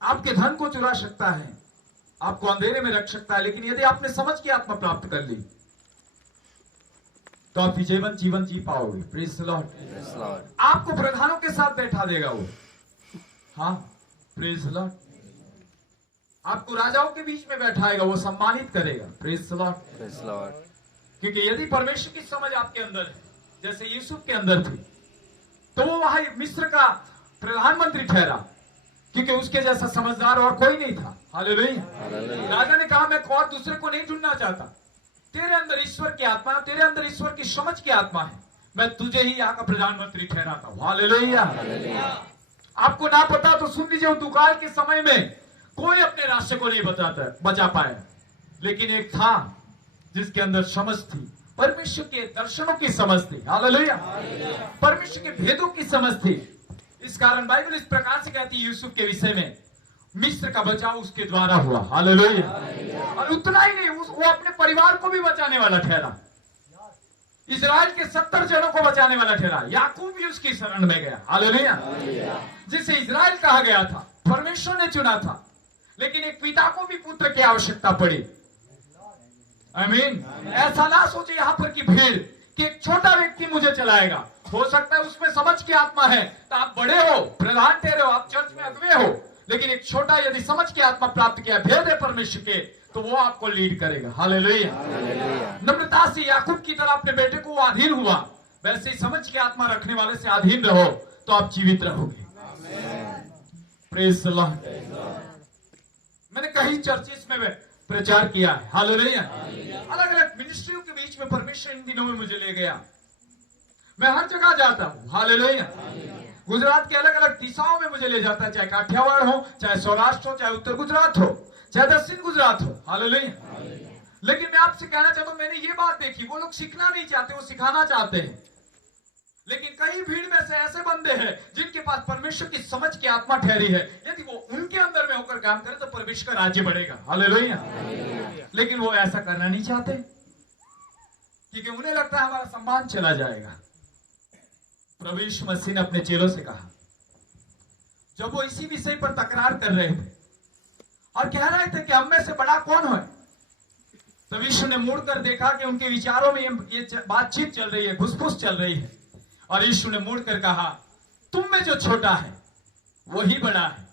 आपके धन को चुरा सकता है, आपको अंधेरे में रख सकता है। लेकिन यदि आपने समझ की आत्मा प्राप्त कर ली तो आप विजयवंत जीवन जी पाओगे। Praise the Lord. आपको प्रधानों के साथ बैठा देगा वो। हाँ, प्रेज द लॉर्ड। आपको राजाओं के बीच में बैठाएगा, वो सम्मानित करेगा। Praise the Lord. क्योंकि यदि परमेश्वर की समझ आपके अंदर है, जैसे यूसुफ के अंदर थी, तो वो वहां मिस्र का प्रधानमंत्री ठहरा, क्योंकि उसके जैसा समझदार और कोई नहीं था। हालेलुया। राजा ने कहा, मैं और दूसरे को नहीं चुनना चाहता, तेरे अंदर ईश्वर की आत्मा, तेरे अंदर ईश्वर की समझ की आत्मा है, मैं तुझे ही यहाँ का प्रधानमंत्री ठहराता हूं। हालेलुया। आपको ना पता तो सुन लीजिए, दुकाल के समय में कोई अपने राष्ट्र को नहीं बचा पाया, लेकिन एक था जिसके अंदर समझ थी, परमेश्वर के दर्शनों की समझ थी। हालेलुया। परमेश्वर के भेदों की समझ थी। इस कारण बाइबल इस प्रकार से कहती है यूसुफ के विषय में, मिस्र का बचाव उसके द्वारा हुआ। हालेलुया। और उतना ही नहीं, वो अपने परिवार को भी बचाने वाला ठहरा। इजराइल के 70 जनों को बचाने वाला ठहरा। याकूब भी उसकी शरण में गया। हालेलुया। जिसे इजराइल कहा गया था, परमेश्वर ने चुना था, लेकिन एक पिता को भी पुत्र की आवश्यकता पड़ी। आमीन। ऐसा ना सोचे यहां पर की भीड़ कि एक छोटा व्यक्ति मुझे चलाएगा। हो सकता है उसमें समझ की आत्मा है, तो आप बड़े हो, प्रधान ठहरे हो, आप चर्च में अगुवे हो, लेकिन एक छोटा यदि समझ की आत्मा प्राप्त किया, भेद है परमेश्वर के, तो वो आपको लीड करेगा। हालेलुया। नम्रता से याकूब की तरह अपने बेटे को अधीन हुआ, वैसे ही समझ की आत्मा रखने वाले से अधीन रहो तो आप जीवित रहोगे। Praise the Lord. मैंने कई चर्चेस में प्रचार किया है। हालेलुया। अलग अलग मिनिस्ट्रियों के बीच में परमेश्वर इन दिनों में मुझे ले गया। मैं हर जगह जाता हूं। हालेलुया। गुजरात के अलग अलग दिशाओं में मुझे ले जाता है, चाहे काठियावाड़ हो, चाहे सौराष्ट्र हो, चाहे उत्तर गुजरात हो, चाहे दक्षिण गुजरात हो। हालेलुया। लेकिन मैं आपसे कहना चाहता हूं, मैंने ये बात देखी, वो लोग सीखना नहीं चाहते, वो सिखाना चाहते हैं। लेकिन कई भीड़ में से ऐसे बंदे हैं जिनके पास परमेश्वर की समझ की आत्मा ठहरी है, यदि वो उनके अंदर में होकर काम करे तो परमेश्वर का राज्य बढ़ेगा। हालेलुया। लेकिन वो ऐसा करना नहीं चाहते, क्योंकि उन्हें लगता है हमारा सम्मान चला जाएगा। प्रभु यीशु मसीह ने अपने चेलों से कहा, जब वो इसी विषय पर तकरार कर रहे थे और कह रहे थे कि हम में से बड़ा कौन है, तब यीशु ने मुड़कर देखा कि उनके विचारों में ये बातचीत चल रही है, घुसपुस चल रही है, और यीशु ने मुड़कर कहा, तुम में जो छोटा है वही बड़ा है।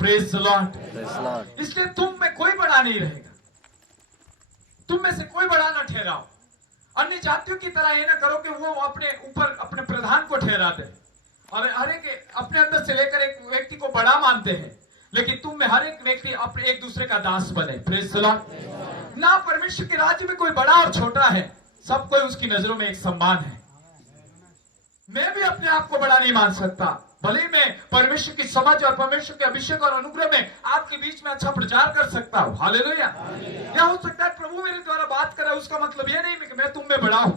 Praise the Lord. इसलिए तुम में कोई बड़ा नहीं रहेगा, तुम में से कोई बड़ा ना ठहराओ। अन्य जातियों की तरह ये ना करो कि वो अपने ऊपर अपने प्रधान को ठहरा दे, और हर एक अपने अंदर से लेकर एक व्यक्ति को बड़ा मानते हैं, लेकिन तुम में हर एक व्यक्ति अपने एक दूसरे का दास बने। Praise the Lord. ना परमेश्वर के राज्य में कोई बड़ा और छोटा है, सब कोई उसकी नजरों में एक समान है। मैं भी अपने आप को बड़ा नहीं मान सकता, भले ही मैं परमेश्वर की समझ और परमेश्वर के अभिषेक और अनुग्रह में आपके बीच में अच्छा प्रचार कर सकता हूं। हालेलुया। या हो सकता है प्रभु मेरे द्वारा बात कर रहा है, उसका मतलब यह नहीं कि मैं तुम में बड़ा हूं।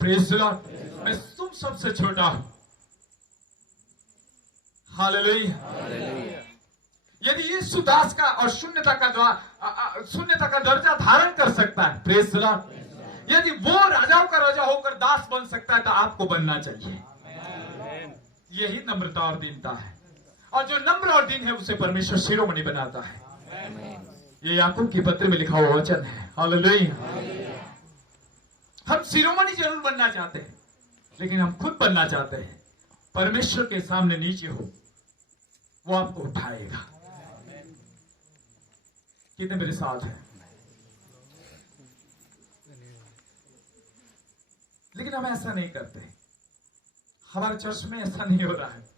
Praise the Lord. मैं तुम सबसे छोटा हूं। हालेलुया। यदि यीशु दास का और शून्यता का दर्जा धारण कर सकता है, प्रेज द लॉर्ड, यदि वो राजाओं का राजा होकर दास बन सकता है, तो आपको बनना चाहिए। यही नम्रता और दीनता है, और जो नम्र और दीन है उसे परमेश्वर शिरोमणि बनाता है। ये याकूब की पत्र में लिखा हुआ वचन है। हालेलुया। हम शिरोमणि जरूर बनना चाहते हैं, लेकिन हम खुद बनना चाहते हैं परमेश्वर के सामने नीचे हो, वो आपको उठाएगा। कितने मेरे साथ हैं? लेकिन हम ऐसा नहीं करते। हमारे चर्च में ऐसा नहीं हो रहा है।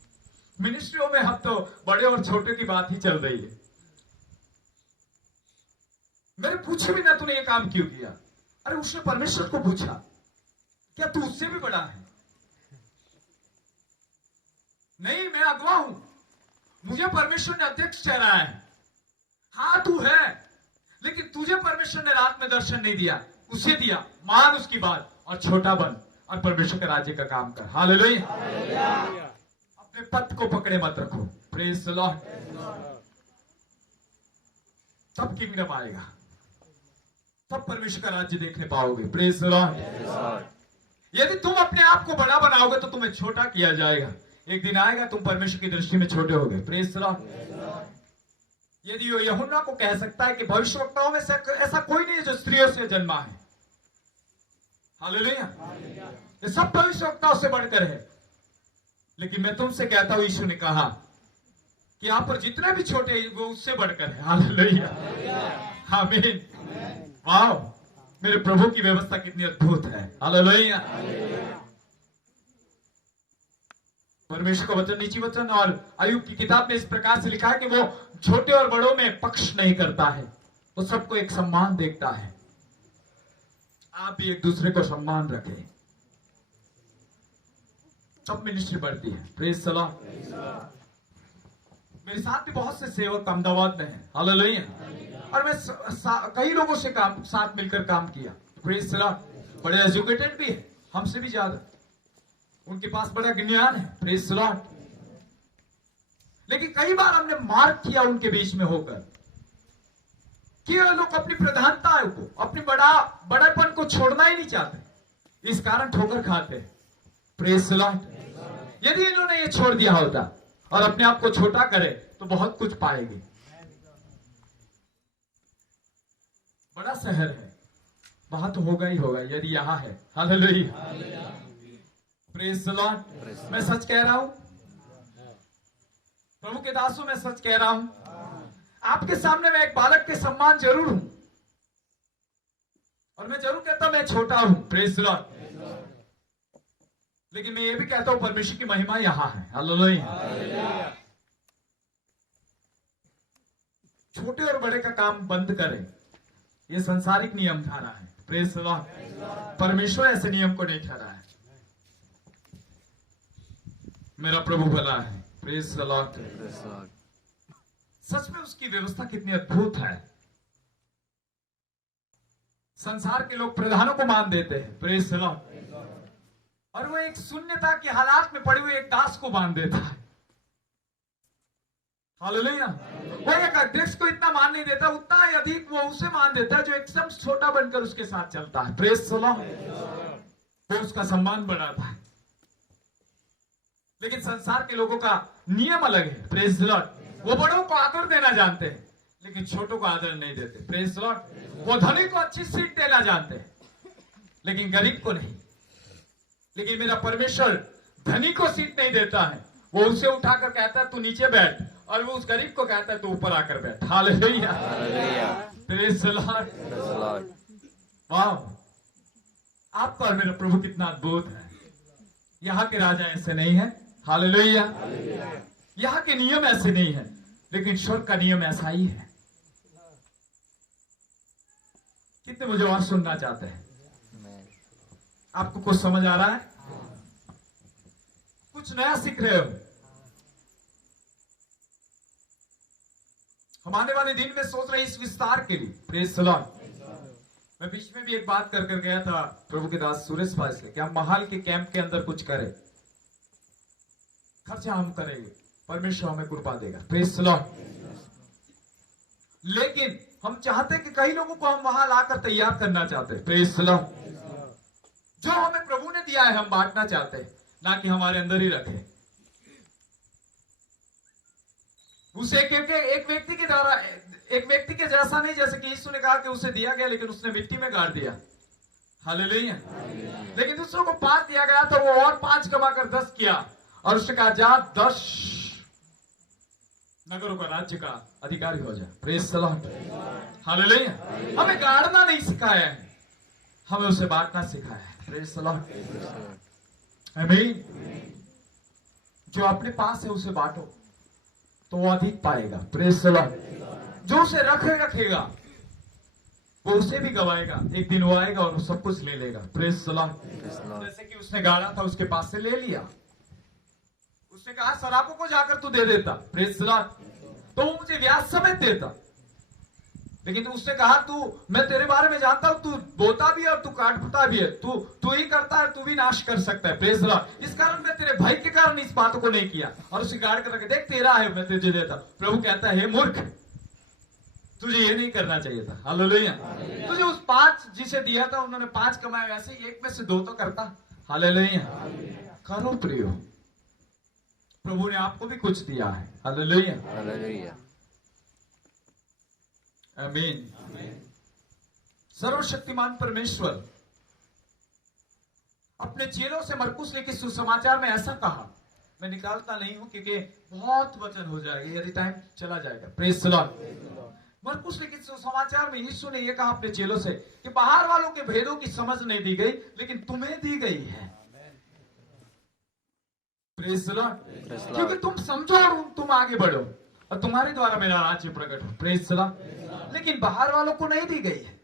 मिनिस्ट्रियों में हम तो बड़े और छोटे की बात ही चल रही है। मैंने पूछे भी ना तूने ये काम क्यों किया, अरे उसने परमेश्वर को पूछा, क्या तू उससे भी बड़ा है? नहीं, मैं अगवा हूं, मुझे परमेश्वर ने अध्यक्ष ठहराया है। हाँ तू है, लेकिन तुझे परमेश्वर ने रात में दर्शन नहीं दिया, उसे दिया। मान उसकी बात और छोटा बन और परमेश्वर के राज्य का काम कर। हालेलुया। अपने पद को पकड़े मत रखो। Praise the Lord. तब किंगडम आएगा, तब परमेश्वर का राज्य देखने पाओगे। Praise the Lord. यदि तुम अपने आप को बड़ा बनाओगे तो तुम्हें छोटा किया जाएगा। एक दिन आएगा तुम परमेश्वर की दृष्टि में छोटे होगे। Praise the Lord. यदि वो यूहन्ना को कह सकता है कि भविष्यवक्ताओं में से ऐसा कोई नहीं है जो स्त्रियों से जन्मा है। हालेलुया। ये सब भविष्यवक्ताओं से बढ़कर है, लेकिन मैं तुमसे कहता हूं, यीशु ने कहा कि यहाँ पर जितने भी छोटे वो उससे बढ़कर है। हालेलुया। आमीन। वाह, मेरे प्रभु की व्यवस्था कितनी अद्भुत है। हालेलुया। परमेश्वर का वचन, नीची वचन और अय्यूब की किताब में इस प्रकार से लिखा है कि वो छोटे और बड़ों में पक्ष नहीं करता है, वो सबको एक सम्मान देखता है। आप भी एक दूसरे को सम्मान रखें, सब मिनिस्ट्री बढ़ती है। Praise the Lord. मेरे साथ भी बहुत से सेवक अहमदाबाद में हैं। हालेलुया। और मैं कई लोगों से साथ मिलकर काम किया। Praise the Lord. बड़े एजुकेटेड भी है, हमसे भी ज्यादा, उनके पास बड़ा ज्ञान है। Praise the Lord. लेकिन कई बार हमने मार्क किया उनके बीच में होकर कि ये लोग अपनी प्रधानता को, अपनी बड़ेपन को छोड़ना ही नहीं चाहते। इस कारण ठोकर खाते हैं। Praise the Lord. यदि इन्होंने ये छोड़ दिया होता और अपने आप को छोटा करे तो बहुत कुछ पाएंगे। बड़ा शहर है, वहां तो होगा ही होगा यदि यहां है। हालेलुया। Praise the Lord. मैं सच कह रहा हूं प्रभु के दासों, मैं सच कह रहा हूं। आपके सामने मैं एक बालक के समान जरूर हूं और मैं जरूर कहता हूं मैं छोटा हूं। Praise the Lord. लेकिन मैं ये भी कहता हूं परमेश्वर की महिमा यहां है। हालेलुया। छोटे और बड़े का काम बंद करें, ये संसारिक नियम धारा है। Praise the Lord. परमेश्वर ऐसे नियम को नहीं ठहरा है। मेरा प्रभु भला है। Praise the Lord. सच में उसकी व्यवस्था कितनी अद्भुत है। संसार के लोग प्रधानों को मान देते हैं। Praise the Lord. और वो एक शून्यता की हालात में पड़े हुए एक दास को मान देता है। हालेलुया। वो एक अध्यक्ष को इतना मान नहीं देता, उतना ही अधिक वो उसे मान देता है जो एकदम छोटा बनकर उसके साथ चलता है। Praise the Lord. वो उसका सम्मान बढ़ाता है। लेकिन संसार के लोगों का नियम अलग है। Praise the Lord. वो बड़ों को आदर देना जानते हैं लेकिन छोटों को आदर नहीं देते। Praise the Lord. वो धनी को अच्छी सीट देना जानते हैं लेकिन गरीब को नहीं। लेकिन मेरा परमेश्वर धनी को सीट नहीं देता है, वो उसे उठाकर कहता है तू नीचे बैठ, और वो उस गरीब को कहता है तू ऊपर आकर बैठ। हालेलुया। Praise the Lord. वाह, आपका और मेरा प्रभु कितना अद्भुत है। यहाँ के राजा ऐसे नहीं है। हालेलुया। यहाँ के नियम ऐसे नहीं है लेकिन स्वर्ग का नियम ऐसा ही है। कितने मुझे और सुनना चाहते हैं? आपको कुछ समझ आ रहा है? कुछ नया सीख रहे हो? हम आने वाले दिन में सोच रहे हैं इस विस्तार के लिए। Praise the Lord. मैं बीच में भी एक बात कर गया था प्रभु के दास सुरेश भाई से कि हम महाल के कैंप के अंदर कुछ करें। खर्चा हम करेंगे, परमेश्वर हमें कृपा देगा। Praise the Lord. लेकिन हम चाहते हैं कि कई लोगों को हम वहां लाकर तैयार करना चाहते हैं। Praise the Lord. जो हमें प्रभु ने दिया है हम बांटना चाहते हैं, ना कि हमारे अंदर ही रखें उसे। क्योंकि एक व्यक्ति के द्वारा, एक व्यक्ति के जैसा नहीं, जैसे कि यीशु ने कहा कि उसे दिया गया लेकिन उसने मिट्टी में गाड़ दिया। हालेलुया। लेकिन दूसरों को 5 दिया गया तो वो और 5 कमाकर 10 किया और उसने कहा जा 10 नगरों का राज्य का अधिकारी हो जाए। Praise the Lord. हालेलुया। हमें गाड़ना नहीं सिखाया है, हमें उसे बांटना सिखाया है। Praise the Lord. आमीन। जो अपने पास है उसे बांटो तो वो अधिक पाएगा। Praise the Lord. जो उसे रखेगा वो उसे भी गवाएगा। एक दिन वो आएगा और वो सब कुछ ले लेगा। Praise the Lord. जैसे कि उसने गाड़ा था उसके पास से ले लिया, उसने कहा शराबों को जाकर तू दे देता। Praise the Lord. तो वो मुझे ब्याज समेत देता। लेकिन उसने कहा तू, मैं तेरे बारे में जानता हूं, तू बोता भी है और तू काटता भी है, तू ही करता है, तू भी नाश कर सकता है। Praise the Lord. इस कारण मैं तेरे भाई के कारण इस बातों को नहीं किया और उसे गाड़ कर रखे, देख तेरा है मैं तुझे देता। प्रभु कहता है हे मूर्ख, तुझे ये नहीं करना चाहिए था। हालेलुया। तुझे उस 5 जिसे दिया था उन्होंने 5 कमाए, वैसे एक में से 2 तो करता। हालेलुया। करो प्रियो, प्रभु ने आपको भी कुछ दिया है। हालेलुया। हालेलुया। आमीन। सर्वशक्तिमान परमेश्वर अपने चेलों से मरकुस लिखित सुसमाचार में ऐसा कहा। मैं निकालता नहीं हूं क्योंकि बहुत वचन हो जाएगा यदि टाइम चला जाएगा। Praise the Lord. मरकुस लिखित सुसमाचार में यीशु ने यह कहा अपने चेलों से कि बाहर वालों के भेदों की समझ नहीं दी गई लेकिन तुम्हें दी गई है। Praise the Lord. क्योंकि तुम समझो और तुम आगे बढ़ो और तुम्हारे द्वारा मेरा राज्य प्रकट हो। Praise the Lord. लेकिन बाहर वालों को नहीं दी गई है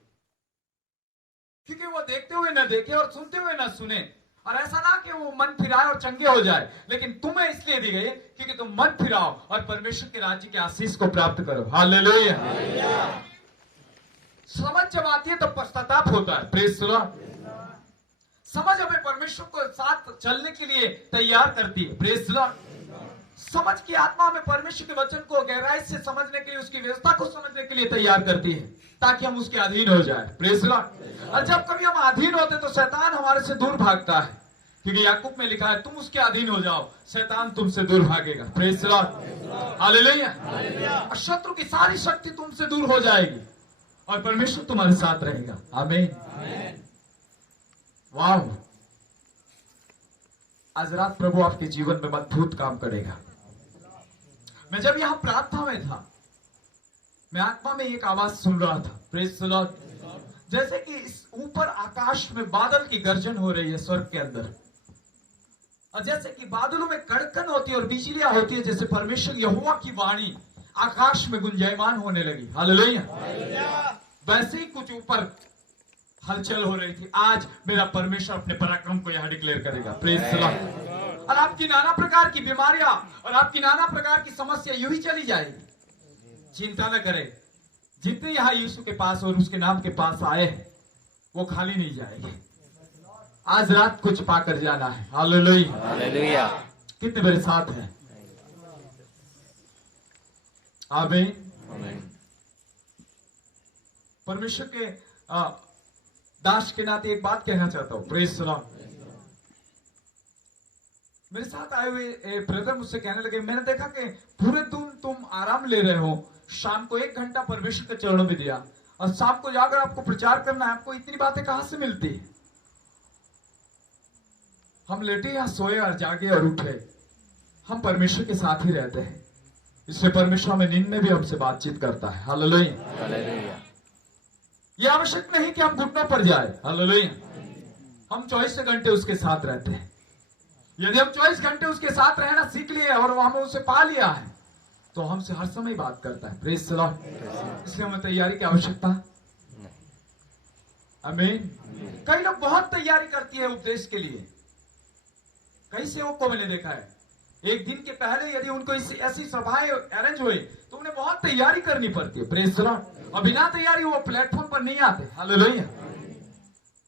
क्योंकि वो देखते हुए न देखे और सुनते हुए न सुने, और ऐसा ना कि वो मन फिराए और चंगे हो जाए, लेकिन तुम्हें इसलिए दी गई क्योंकि तुम मन फिराओ और परमेश्वर के राज्य के आशीष को प्राप्त करो। हालेलुया। समझ जब आती है तो पश्चाताप होता है। Praise the Lord. समझ हमें परमेश्वर को साथ चलने के लिए तैयार करती है। Praise the Lord. समझ की आत्मा में परमेश्वर के वचन को गहराई से समझने के लिए, उसकी व्यवस्था को समझने के लिए तैयार करती है, ताकि हम उसके अधीन हो जाए। Praise the Lord. और जब कभी हम अधीन होते तो शैतान हमारे से दूर भागता है, क्योंकि याकूब में लिखा है तुम उसके अधीन हो जाओ, शैतान तुमसे दूर भागेगा। Praise the Lord. हालेलुया। और शत्रु की सारी शक्ति तुमसे दूर हो जाएगी और परमेश्वर तुम्हारे साथ रहेगा। आमीन। वाह, आज रात प्रभु आपके जीवन में अद्भुत काम करेगा। मैं जब यहां प्रार्थना में था, मैं आत्मा में एक आवाज सुन रहा था, प्रेज द लॉर्ड, जैसे कि इस ऊपर आकाश में बादल की गर्जन हो रही है स्वर्ग के अंदर, और जैसे कि बादलों में कड़कन होती है और बिजलियां होती है, जैसे परमेश्वर यहोवा की वाणी आकाश में गुंजायमान होने लगी। हालेलुया। वैसे ही कुछ ऊपर हलचल हो रही थी। आज मेरा परमेश्वर अपने पराक्रम को यहां डिक्लेयर करेगा। Praise the Lord. और आपकी नाना प्रकार की बीमारियां और आपकी नाना प्रकार की समस्या यूं ही चली जाएगी। चिंता न करें, जितने यहां यीशु के पास और उसके नाम के पास आए हैं वो खाली नहीं जाएंगे। आज रात कुछ पाकर जाना है। हालेलुया। हालेलुया। कितने मेरे साथ हैं? आमीन। आमीन। परमेश्वर के दास के नाते एक बात कहना चाहता हूं। Praise the Lord. मेरे साथ आए हुए ब्रदर मुझसे कहने लगे, मैंने देखा कि पूरे दिन तुम आराम ले रहे हो, शाम को 1 घंटा परमेश्वर के चरणों में दिया और शाम को जाकर आपको प्रचार करना है, आपको इतनी बातें कहां से मिलती है? हम लेटे या सोए और जागे और उठे, हम परमेश्वर के साथ ही रहते हैं, इसलिए परमेश्वर हमें नींद में भी हमसे बातचीत करता है। हालेलुया। हालेलुया। यह आवश्यक नहीं कि हम घुटनों पर जाए। हालेलुया। हम 24 घंटे उसके साथ रहते हैं। यदि हम 24 घंटे उसके साथ रहना सीख लिए और हमें उसे पा लिया है, तो हमसे हर समय बात करता है। Praise the Lord. इसलिए हमें तैयारी की आवश्यकता। आमीन। कई लोग बहुत तैयारी करती है उपदेश के लिए। कई सेवक को मैंने देखा है, एक दिन के पहले यदि उनको ऐसी सभाएं अरेंज हुई तो उन्हें बहुत तैयारी करनी पड़ती है। Praise the Lord. और बिना तैयारी वो प्लेटफॉर्म पर नहीं आते। हालेलुया।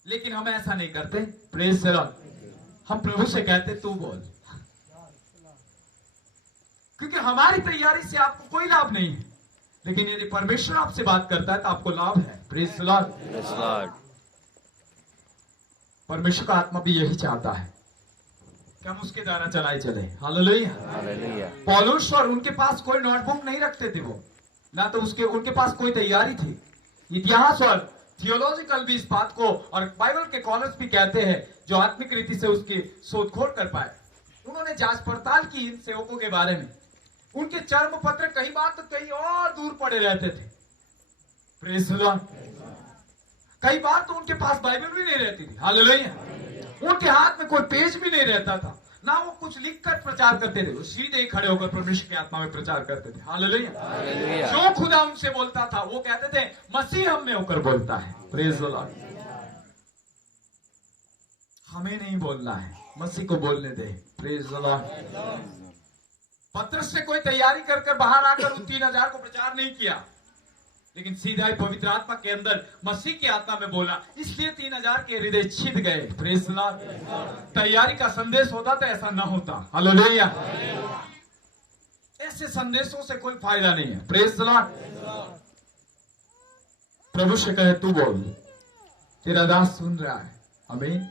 लेकिन हम ऐसा नहीं करते। Praise the Lord. हम प्रभु से कहते तू बोल, क्योंकि हमारी तैयारी से आपको कोई लाभ नहीं है, लेकिन यदि परमेश्वर आपसे बात करता है तो आपको लाभ है। Praise the Lord. Praise the Lord. परमेश्वर का आत्मा भी यही चाहता है कि हम उसके द्वारा चलाए चले। हालेलुया। हालेलुया। पौलुस और उनके पास कोई नोटबुक नहीं रखते थे, वो ना तो उनके पास कोई तैयारी थी। इतिहास और थियोलॉजिकल भी इस बात को, और बाइबल के कॉलर्स भी कहते हैं जो आत्मिक रीति से उसकी शोधखोल कर पाए, उन्होंने जांच पड़ताल की इन सेवकों के बारे में। उनके चर्म पत्र कई बार तो कहीं और दूर पड़े रहते थे। Praise the Lord. कई बार तो उनके पास बाइबल भी नहीं रहती थी। हालेलुया। उनके हाथ में कोई पेज भी नहीं रहता था, ना वो कुछ लिखकर प्रचार करते थे, वो सीधे ही खड़े होकर परमेश्वर की आत्मा में प्रचार करते थे। हालेलुया। जो खुदा उनसे बोलता था वो कहते थे मसीह हम में होकर बोलता है। Praise the Lord. हमें नहीं बोलना है, मसीह को बोलने दे। Praise the Lord. पत्रस ने कोई तैयारी कर बाहर आकर उन 3000 को प्रचार नहीं किया, लेकिन सीधा ही पवित्र आत्मा के अंदर मसीह की आत्मा में बोला, इसलिए 3000 के हृदय छिद गए। Praise the Lord. तैयारी का संदेश होता तो ऐसा ना होता। हालेलुया। ऐसे संदेशों से कोई फायदा नहीं है। Praise the Lord. प्रभु से कहे तू बोल, तेरा दास सुन रहा है। आमीन।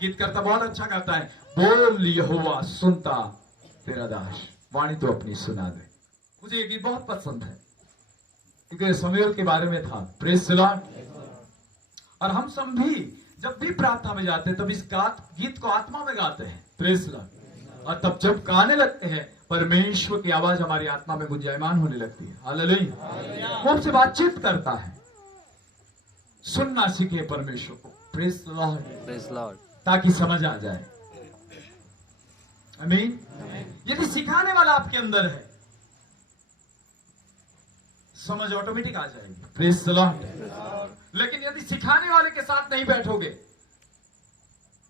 गीत करता बहुत अच्छा गाता है, बोल यहोवा सुनता तेरा दास, वाणी तो अपनी सुना दे। मुझे ये गीत बहुत पसंद है, क्योंकि शमूएल के बारे में था। Praise the Lord. और हम सब भी जब भी प्रार्थना में जाते हैं तब इस गीत को आत्मा में गाते हैं। Praise the Lord. और तब जब गाने लगते हैं परमेश्वर की आवाज हमारी आत्मा में गुंजायमान होने लगती है। हालेलुया। वो हमसे बातचीत करता है। सुनना सीखे परमेश्वर को। Praise the Lord. Praise the Lord. ताकि समझ आ जाए। आमीन। यदि सिखाने वाला आपके अंदर है, समझ ऑटोमेटिक आ जाएगी। Praise the Lord. लेकिन यदि सिखाने वाले के साथ नहीं बैठोगे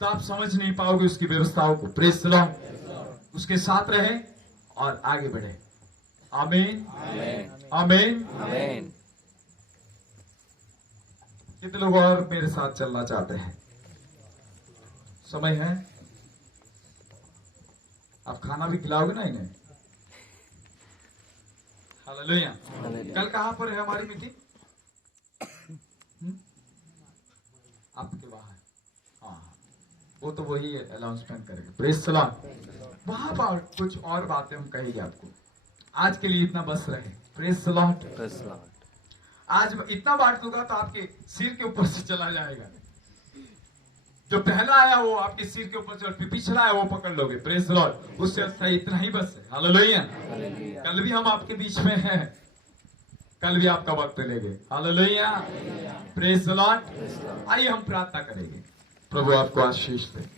तो आप समझ नहीं पाओगे उसकी व्यवस्थाओं को। Praise the Lord. उसके साथ रहे और आगे बढ़े। आमीन। आमीन। आमीन। कितने लोग और मेरे साथ चलना चाहते हैं? समय है। आप खाना भी खिलाओगे ना इन्हें? हालेलुया। हालेलुया। कल कहाँ पर है हमारी मीटिंग? आपके बाहर। हाँ, वो तो वही अनाउंसमेंट करेगा। Praise the Lord. वहां पर कुछ और बातें हम कहेंगे आपको। आज के लिए इतना बस रहे। Praise the Lord. Praise Lord. आज इतना बांट दूंगा तो आपके सिर के ऊपर से चला जाएगा। जो पहला आया वो आपके सिर के ऊपर से, और पिछला आया वो पकड़ लोगे। Praise the Lord. उससे अच्छा इतना ही बस है। हालेलुया। हालेलुया। कल भी हम आपके बीच में हैं, कल भी आपका वक्त लेंगे। Hallelujah. Praise the Lord. Praise Lord. आइए हम प्रार्थना करेंगे। प्रभु आपको आशीष दे।